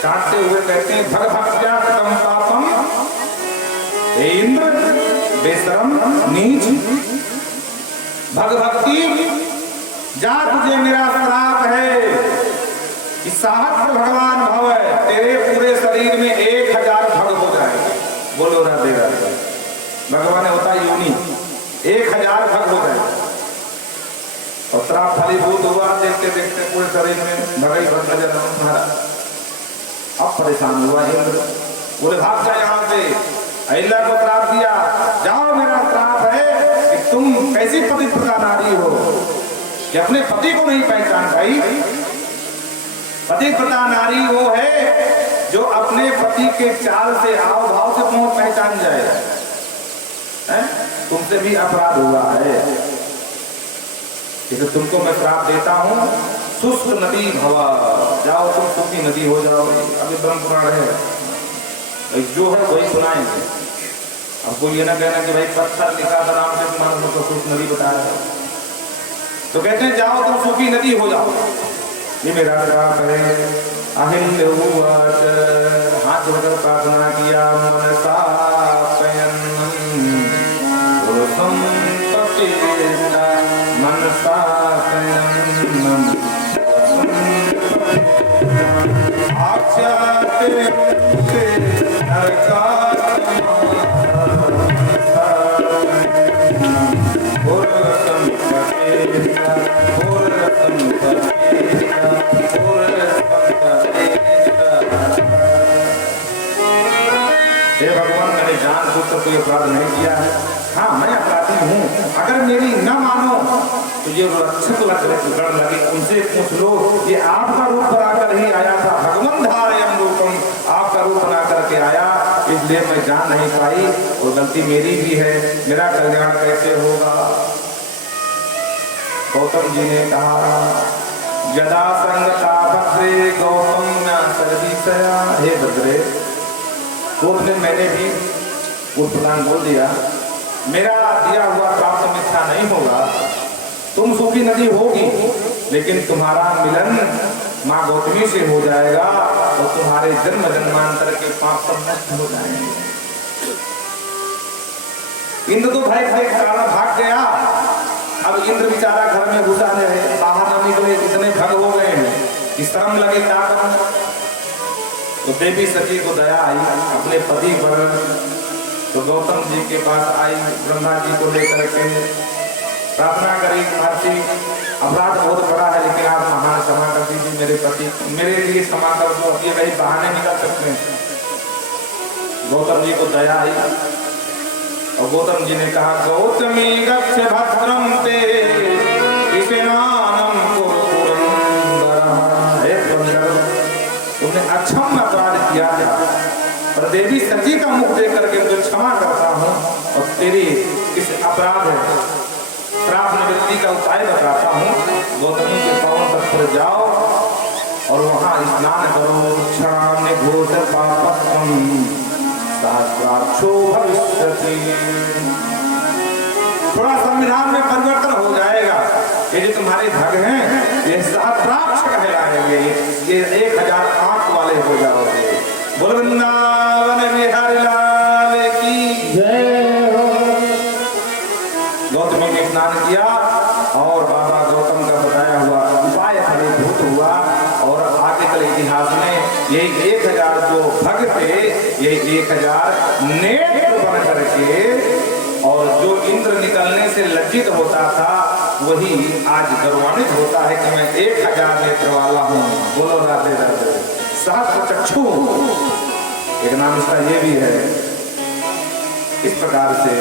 डांटते हुए कहते हैं भगभक्त्या कृतं पापम, हे इंद्र बेशरम नीच, भगभक्ति जा तुझे मेरा श्राप है कि सहस्र भगवान भव है, तेरे पूरे शरीर में 1000 भग हो जाएगा। बोलो राधे राधे। भगवान होता योनि, 1000 भग हो जाएगा और श्राप फलीभूत हुआ। देखते देखते पूरे शरीर में भगई भग नजर तुम्हारा। अब परेशान हुआ इंद्र, बोले भाग जाए यहाँ से। अहिल्या को श्राप दिया, जाओ मेरा श्राप है कि तुम कैसी पतिव्रता नारी हो कि अपने पति को नहीं पहचान पाई। पतिव्रता नारी वो है जो अपने पति के चाल से, हाव भाव से तुम पहचान जाए। तुमसे भी अपराध हुआ है, इसे तुमको मैं श्राप देता हूँ, शुष्क नदी भवा, जाओ तुम सूखी नदी हो जाओ। अभी ब्रह्म पुराण है, जो है वही सुनाएंगे। अब कोई ये ना कहना कि भाई पत्थर लिखा था रामचरित मानस को शुष्क नदी बताया है, तो कहते हैं जाओ तुम सूखी नदी हो जाओ। ये मेरा श्राप है। अहिल्य हाथ जोड़कर प्रार्थना किया, मनसा मनसा कोई अपराध नहीं किया है। हाँ मैं अपराधी हूँ, अगर मेरी न मानो तो ये रक्षक गण लगे, उनसे पूछ लो। ये आपका रूप बना कर ही आया था, भगवंत धारयम रूपम, आपका रूप बना करके आया, इसलिए मैं जान नहीं पाई और गलती मेरी भी है। मेरा कल्याण कैसे होगा? गौतम जी ने कहा यदा संगता भद्रे गौतम सर्वीसया। हे भद्रे, तो मैंने भी वो प्लान बोल दिया, मेरा दिया हुआ प्राप्त मिथ्या नहीं होगा। तुम सूखी नदी होगी, लेकिन तुम्हारा मिलन माँ गौतमी से हो जाएगा और तुम्हारे जन्म जन्मांतर के पाप सब नष्ट हो जाएंगे। इंद्र तो भय भय कारण भाग गया। अब इंद्र बेचारा घर में घुसा रहे, बाहर न निकले, इतने भग हो गए हैं कि शर्म लगे क्या करूं। तो देवी सती को दया आई अपने पति पर, तो गौतम जी के पास आई, ब्रह्मा जी को लेकर के प्रार्थना करी, महर्षि अपराध बहुत बड़ा है, लेकिन आप महान क्षमा कर दीजिए, मेरे पति मेरे लिए क्षमा कर दो, ये वही बहाने निकल सकते हैं। गौतम जी को दया आई और गौतम जी ने कहा गौतमी गच्छ भद्रम ते तुमने अक्षम अपराध किया है, पर देवी सती का मुख देख करके मुझे क्षमा करता हूँ और तेरी इस अपराध श्राप निवृत्ति का उपाय बताता हूँ। गौतमी के पावन तट पर जाओ और वहाँ स्नान करो, क्षाम घोष पाप सहस्राक्षो भविष्यति। थोड़ा संविधान में परिवर्तन हो जाएगा। ये जो तुम्हारे ढंग हैं ये सहस्राक्ष कहलाएंगे, ये 1000 आंख वाले हो जाओगे। बोल वृंदावन बिहारी लाल की जय हो। गौतमी ने स्नान किया और बाबा गौतम का बताया हुआ उपाय फलीभूत हुआ और आगे चले इतिहास में यही 1000 जो भक्त थे, यही 1000 नेत्र बन करके और जो इंद्र निकलने से लज्जित होता था वही आज गौरवान्वित होता है कि मैं 1000 नेत्र वाला हूँ। बोलो राधे राधे। सहस्र चक्षु एक नाम इसका ये भी है। इस प्रकार से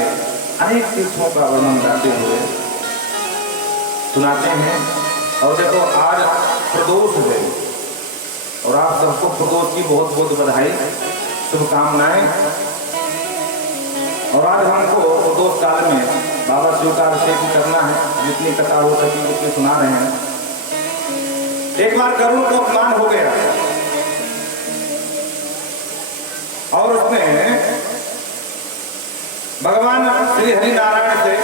अनेक तीर्थों का वर्णन गाते हुए सुनाते हैं। और देखो आज प्रदोष है और आप सबको प्रदोष की बहुत बहुत बधाई, शुभकामनाएं। और आज हमको प्रदोष काल में बाबा शिव का अभिषेक करना है, जितनी कथा हो सकी उतनी सुना रहे हैं। एक बार गरुड़ को अपमान हो गया और उसने भगवान श्री हरि नारायण से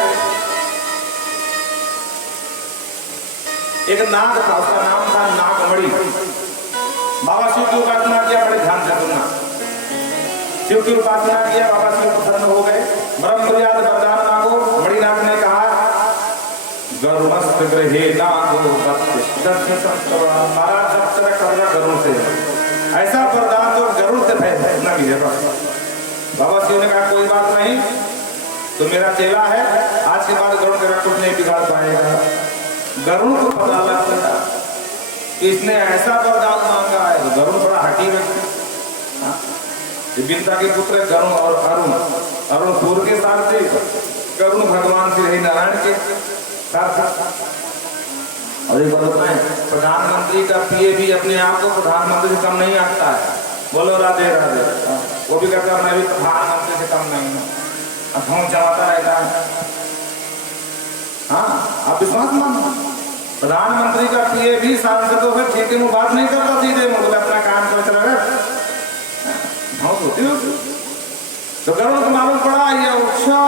एक नाग था, उसका नाम था नागमणि। बाबा शिव की उपासना किया, बड़े ध्यान से सुनना। शिव की उपासना किया, बाबा शिव प्रसन्न हो गए। ब्रह्मर्याद वरदान मांगो। मणिनाथ ने कहा गरुड़स्थ गृहे नागो महाराज सब तरह कर रहा गरुड़ से, ऐसा वरदान तो गरुड़ से न मिलेगा। बाबा शिव ने कहा कोई बात नहीं, तो मेरा चेला है, आज के बाद गरुड़ तेरा कुछ नहीं बिगाड़ पाएगा। गरुड़ को पता लग गया कि इसने ऐसा वरदान मांगा है। तो गरुड़ बड़ा हठी व्यक्ति, विंता के पुत्र गरुड़ और अरुण, अरुण सूर्य के साथ थे, गरुड़ भगवान श्री हरि नारायण के साथ। और एक बात है, प्रधानमंत्री का पीए भी अपने आप को प्रधानमंत्री से कम नहीं आंकता है। बोलो राधे राधे। वो भी कहता है मैं भी प्रधानमंत्री से कम नहीं हूँ, अब चलाता रहता है। हाँ, आप विश्वास मानो, प्रधानमंत्री का पीए भी सांसदों से ठीक है बात नहीं करता, सीधे मुझे अपना काम कर चला गया। तो गरुड़ को मालूम पड़ा ये अच्छा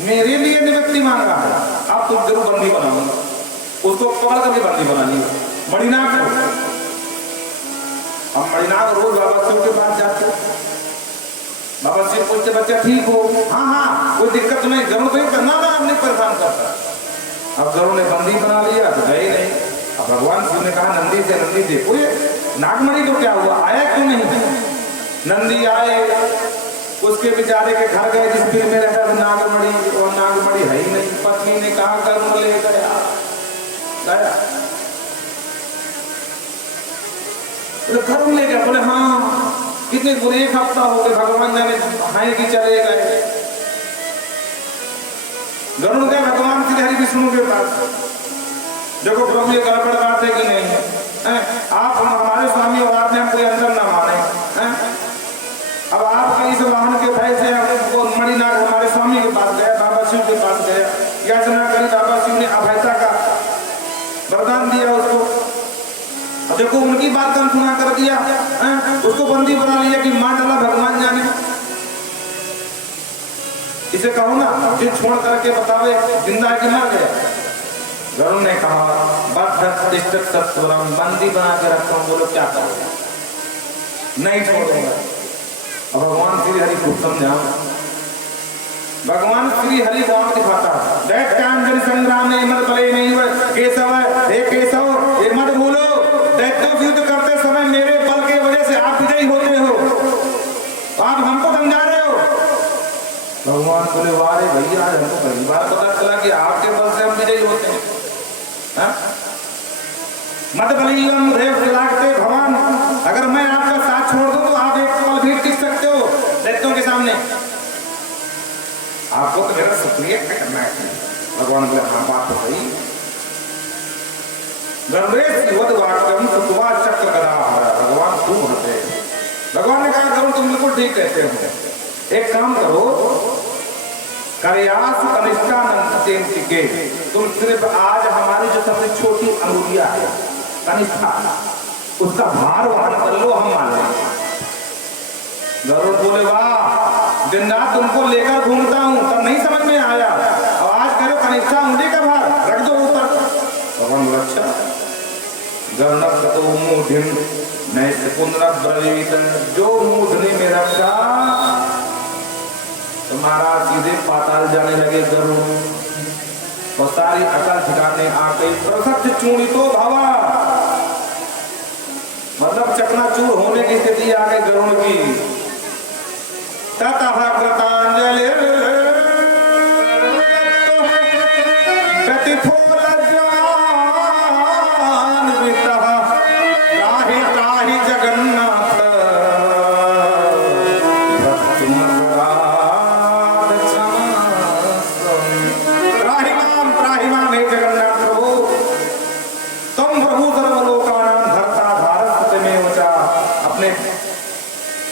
मेरे लिए निवृत्ति मांगा है, आप तो जरूर बंदी बनाऊंगा। उसको पकड़ कर भी बंदी बना लिया मणिनाग को। अब मणिनाग रोज बाबा शिव के पास जाते, बाबा शिव पूछते बच्चा ठीक हो? हाँ हाँ कोई दिक्कत नहीं। गरुड़ को करना ना अपने परेशान करता। अब गरुड़ ने बंदी बना लिया तो गए नहीं। अब भगवान शिव ने कहा नंदी से, नंदी देखो ये नागमणि को क्या हुआ, आया क्यों नहीं? नंदी आए, उसके बेचारे के घर गए जिस बिल में रहता था नागमणि, और नागमणि है ही नहीं। पत्नी ने कहा गरुड़ ले गया। गरुड़ ले गया। बोले हाँ कितने बुरे, 1 हफ्ता हो गए, भगवान जाने है कि चले गए। गरुड़ गए भगवान श्री हरि विष्णु के पास। देखो प्रभु ये गड़बड़ बात है कि नहीं है? आप हमारे स्वामी और आपने हम कोई अंदर ना माने हैं? अब आप इस वाहन के भय से वो मणिनाग हमारे स्वामी के पास गया, बाबा शिव के पास गया, याचना करी। बाबा शिव ने अभयता का वरदान दिया उसको। अब देखो उनकी बात का सुना कर दिया, उसको बंदी बना लिया कि मां डाला भगवान जाने। इसे कहो ना जिन छोड़ करके बतावे जिंदा कि मर गया। गरुड़ ने कहा बंदी बना के रखता हूं, बोलो क्या करोगे? नहीं छोड़ूंगा। अब भगवान श्री हरि को समझा। भगवान श्री हरि गांव दिखाता है। दैत्यांजलि संग्राम में मत बले नहीं हुए केशव, हे केशव ये मत भूलो, दैत्यों से युद्ध करते समय मेरे बल के वजह से आप विजयी होते हो, आप हमको समझा रहे हो। भगवान बोले वारे भैया आज हमको पहली बार पता चला कि आपके बल से हम विजयी होते हैं। मत बलियम लागते भगवान, अगर मैं आपका साथ छोड़ दूं तो आप एक पल भी टिक सकते हो दैत्यों के सामने। आपको तो मेरा शुक्रिया करना है। भगवान बोले हाँ बात तो सही। भगवान खूब हंसे। भगवान ने कहा करो तुम बिल्कुल ठीक कहते हो, एक काम करो करयास कनिष्ठा के, तुम सिर्फ आज हमारी जो सबसे छोटी अंगुलिया है कनिष्ठा, उसका भार वहन कर लो, हम मान लेंगे। गरुड़ बोले वाह महाराज तुमको लेकर घूमता हूँ, तब नहीं समझ में आया, अब आज करो कनिष्ठा मुंडी का भार रख दो ऊपर। भगवान बोला अच्छा। गर्णक तो मूढ़िम नैष्ठ पुनरब्रवीत, जो मूढ़नी में रखा तो महाराज सीधे पाताल जाने लगे गरुड़, और सारी अकल ठिकाने आ गई। प्रसक्त चूणितो भवा, मतलब चकनाचूर होने की स्थिति आ गई गरुड़ की। ततः कृतांजलि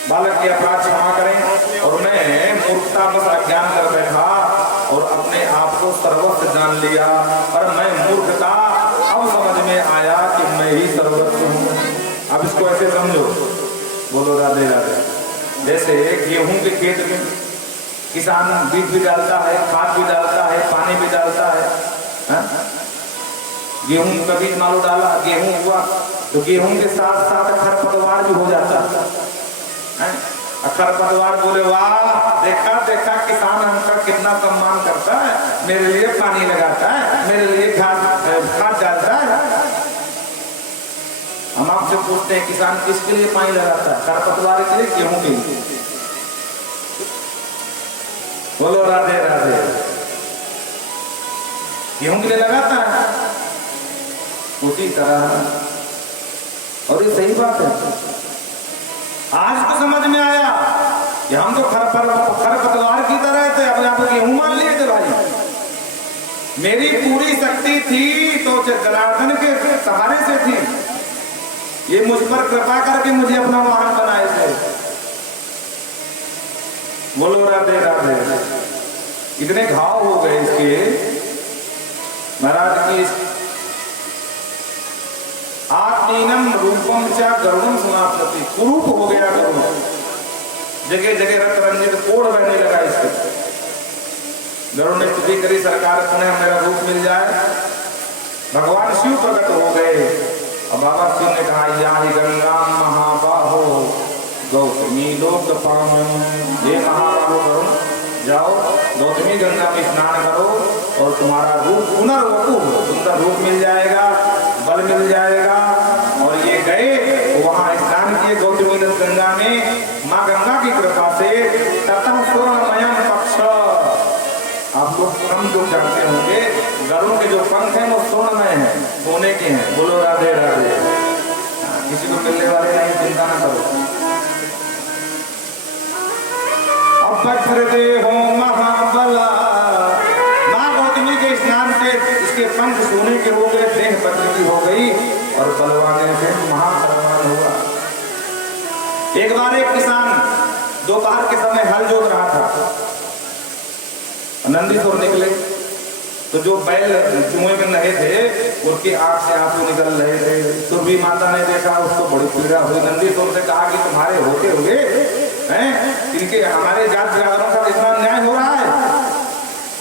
बालक के अपराध क्षमा करें, और मैं मूर्खता बस अज्ञान कर बैठा और अपने आप को सर्वस्व जान लिया, पर मैं मूर्ख था, अब समझ में आया कि मैं ही सर्वस्व हूँ। अब इसको ऐसे समझो, बोलो राधे राधे। जैसे गेहूं के खेत में किसान बीज भी डालता है, खाद भी डालता है, पानी भी डालता है, हा? गेहूं का बीज मालूम डाला, गेहूं हुआ, तो गेहूं के साथ साथ खरपतवार भी हो जाता है। खरपतवार बोले वाह, देखा देखा किसान हमका कितना सम्मान करता है, मेरे लिए पानी लगाता है, मेरे लिए खाद डालता है। हम आपसे पूछते हैं किसान किसके लिए पानी लगाता है? खरपतवार के लिए, गेहूं के लिए? बोलो राधे राधे। गेहूं के लिए लगाता है, उसी तरह। और ये सही बात है। आज तो समझ में आया कि हम तो खरपतवार की तरह थे, अपने आप गेहूं मान लिए थे भाई। मेरी पूरी शक्ति थी तो जनार्दन के सहारे से थी, ये मुझ पर कृपा करके मुझे अपना वाहन बनाए थे। बोलो राधे राधे। इतने घाव हो गए इसके महाराज की। आत्मीनम रूपम चा गरुड़म समाप्ति, कुरूप हो गया गरुड़, जगह जगह रक्त रंजित कोढ़ बहने लगा इसके। गरुड़ ने स्तुति करी, सरकार पुनः मेरा रूप मिल जाए। भगवान शिव प्रकट हो गए, और बाबा शिव ने कहा या ही गंगा महाबाहो गौतमी लोक पावन। ये महाबाहो गरुड़, जाओ गौतमी गंगा में स्नान करो और तुम्हारा रूप पुनर्वपु, सुंदर रूप मिल जाएगा, बल मिल जाएगा। और ये गए वहां स्नान किए गौतमी गंगा में, माँ गंगा की कृपा से। ततः स्वर्णमयम पक्ष, आप लोग कम लोग जानते होंगे, गरुड़ के जो पंख हैं वो स्वर्णमय हैं, सोने के हैं। बोलो राधे राधे। किसी को मिलने वाले नहीं, चिंता न करो। अब वज्रदे हो महाबला, माँ गौतमी के स्नान से इसके पंख सोने के हो गए, देह वज्र की हो गई, और बलवाने से महाबलवान हुआ। एक बार एक किसान दोपहर के समय हल जोत रहा था, नंदीसोर निकले, तो जो बैल कुएं में लगे थे उसकी आंख से आंसू निकल रहे थे। सुरभि माता ने देखा, उसको बड़ी पीड़ा हुई। नंदीसोर से कहा कि तुम्हारे होते हुए हैं इनके हमारे जात जागरण का इतना न्याय हो रहा है।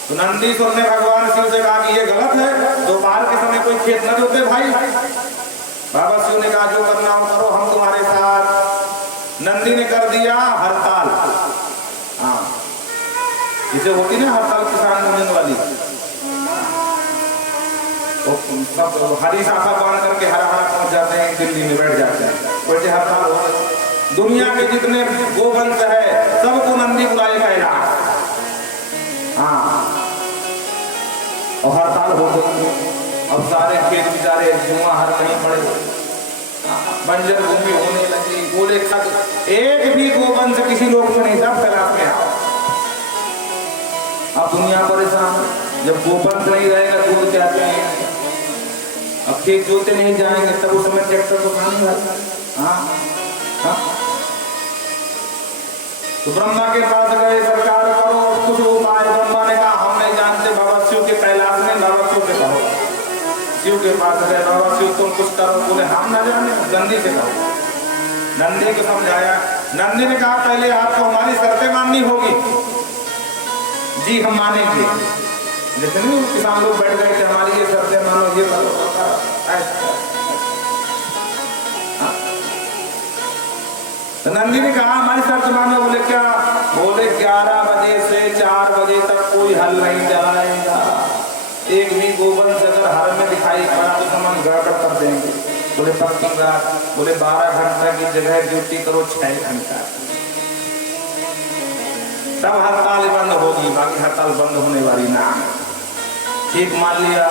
तो नंदीश्वर ने भगवान शिव से कहा कि ये गलत है, दोपहर के समय कोई खेत न जोते भाई। बाबा शिव ने कहा जो करना हो करो, हम तुम्हारे साथ। नंदी ने कर दिया हड़ताल। हाँ, इसे होती ना हड़ताल किसान यूनियन वाली, तो सब हरी शाखा बांध करके हरा हरा पहुंच जाते हैं, दिल्ली में बैठ जाते हैं। वैसे हड़ताल हो, दुनिया के जितने गोवंश है सबको नंदी बुलाए कहला। हाँ, और हड़ताल हो गई। अब सारे खेत बेचारे जुआ हर कहीं पड़े, बंजर भूमि होने लगी। बोले खत एक भी गोवंश किसी लोग में नहीं, सब फैला के आओ। अब दुनिया परेशान, जब गोवंश नहीं रहेगा दूध क्या चाहिए? अब खेत जोते नहीं जाएंगे, तब उस समय ट्रैक्टर तो कहां नहीं। हाँ, तो ब्रह्मा के पास गए, सरकार करो कुछ उपाय। ब्रह्मा ने कहा हम नहीं जानते, बाबा शिव के कैलाश में, बाबा शिव से कहो। शिव के पास गए, बाबा शिव तुम कुछ करो। बोले हम ना जाने, नंदी से कहो। नंदी को समझाया, नंदी ने कहा पहले आपको हमारी शर्तें माननी होगी। जी हम मानेंगे। जैसे नहीं किसान लोग बैठ गए कि हमारी ये शर्तें मानो, ये करो, तो नंदी ने कहा हमारी शर्त मानो। बोले क्या? बोले 11 बजे से 4 बजे तक कोई हल नहीं जाएगा। एक भी गोवंश अगर हर में दिखाई पड़ा तो हम गड़बड़ कर देंगे। बोले पक्की बात। बोले 12 घंटा की जगह ड्यूटी करो 6 घंटा, तब हड़ताल बंद होगी, बाकी हड़ताल बंद होने वाली ना। ठीक मान लिया।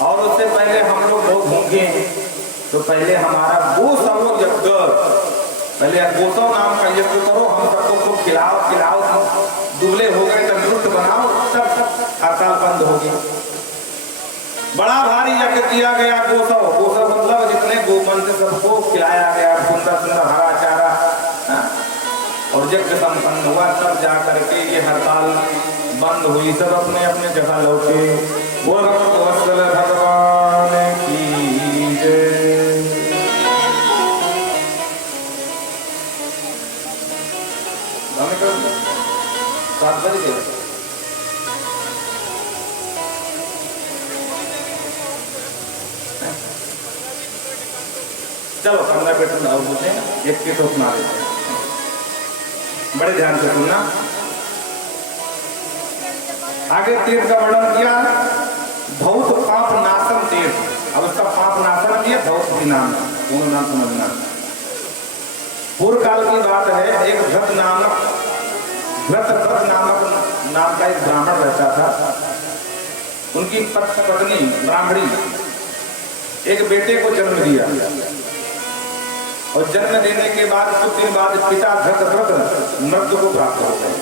और उससे पहले हम लोग बहुत भूखे, तो पहले हमारा गोसव यज्ञ, पहले गोसव नाम का यज्ञ करो, हम सबको खूब खिलाओ खिलाओ, दुबले हो गए तंदुरुस्त बनाओ, तब हड़ताल बंद होगी। बड़ा भारी यज्ञ किया गया गोसव। गोसव मतलब जितने गोवंश सबको खिलाया गया सुंदर सुंदर हरा चारा, और यज्ञ संपन्न हुआ। तब जा करके ये हड़ताल बंद हुई। सब अपने अपने जगह लौटे। वो भक्तवत्सल भगवान की जय। 7 बज गए। चलो 15 मिनट और पूछे, एक के तो सुना देते हैं, बड़े ध्यान से सुनना। आगे तीर्थ का वर्णन किया, धौत पाप नाशन तीर्थ। अब उसका पाप नाशन किया धौत भी नाम, दोनों नाम समझना। पूर्व काल की बात है, एक भ्रत नामक नाम का एक ब्राह्मण रहता था। उनकी पत्नी ब्राह्मणी एक बेटे को जन्म दिया, और जन्म देने के बाद कुछ दिन बाद पिता धृतव्रत मृत्यु को प्राप्त हो गए।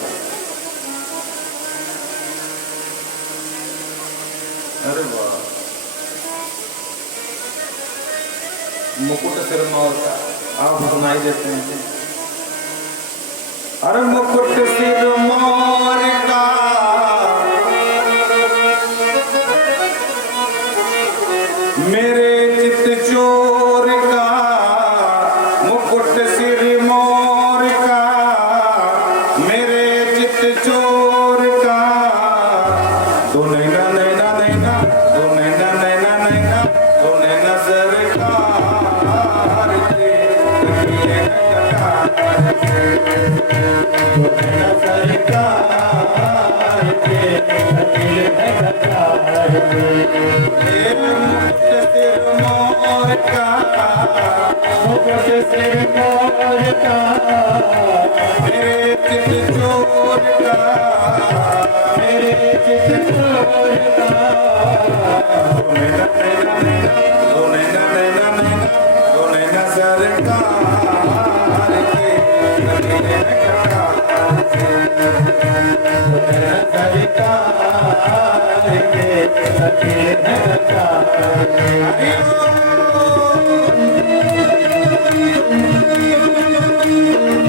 अरे वाह, मुकुट सिरमौर का आप सुनाई देते हैं। अरे मुकुट सिरमौर का मेरे चित चोर का, मुकुट सिरमौर का मेरे चित चोर का, दो नैना नैना नैना, दो नैना नैना नैना, दो नैना सरकार के, दो नैना सरकार के, सिरमौर का, मुकुट सिरमौर का मेरे चित चोर का, मेरे चित चोर का, दो नैना नैना नैना, दो नैना नैना नैना, दो नैना सरकार के, नैना सरकार के, दो नैना सरकार के,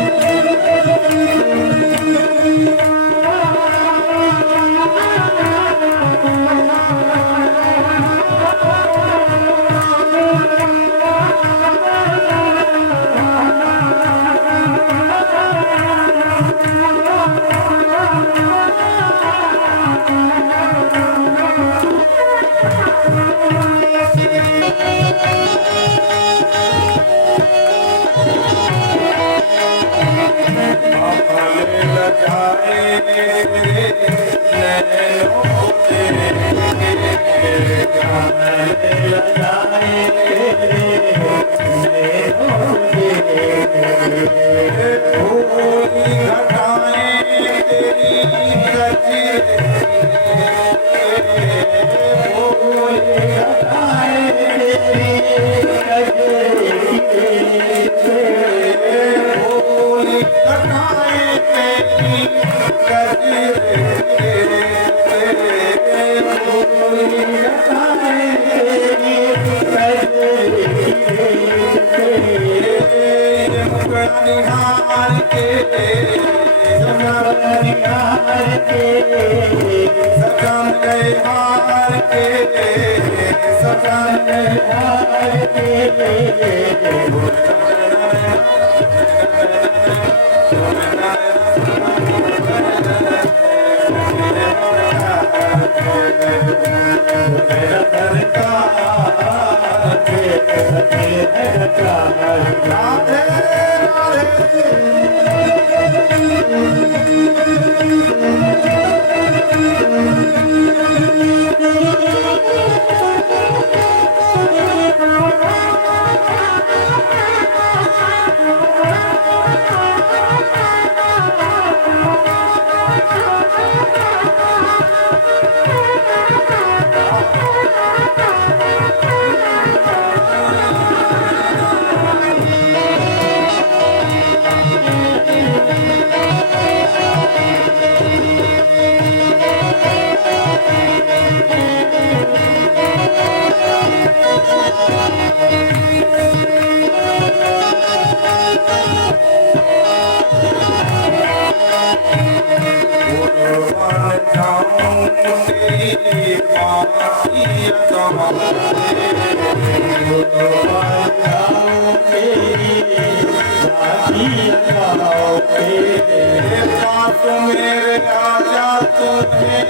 मेरे राजा तुम्हें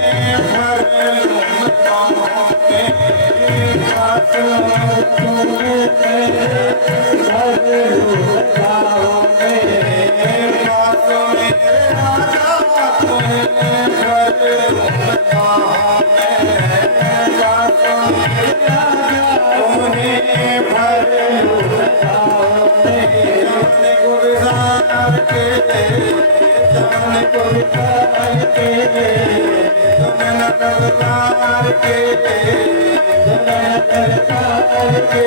भर लूं पाँव में, तुम्हें भर लूं पाँव में, मेरे राजा तुम्हें भर लूं पाँव में, तुम्हें भर लूं पाँव में, अपने गुरदार के जाने को विकार के तुम्हें न करतार के तुम्हें न करतार के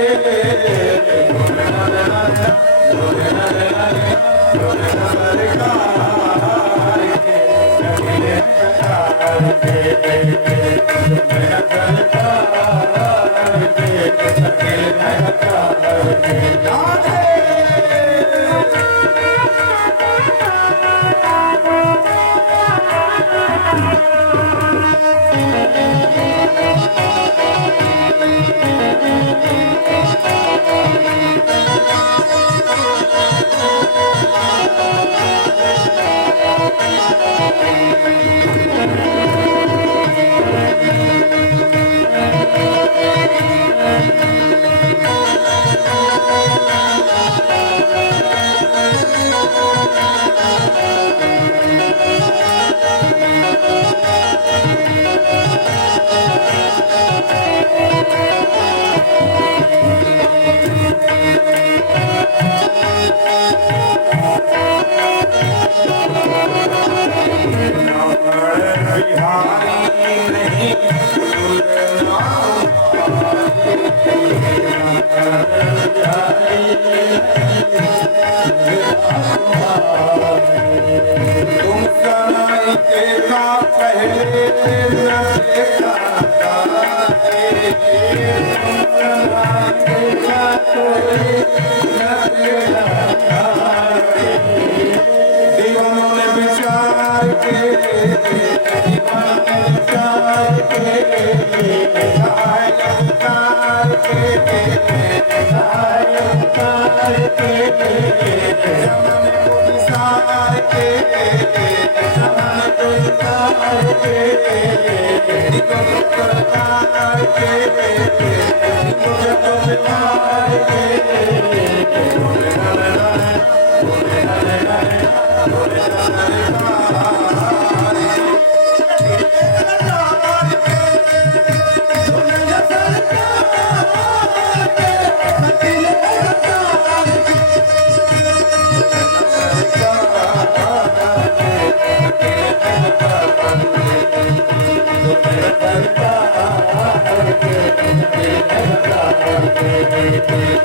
Thank you.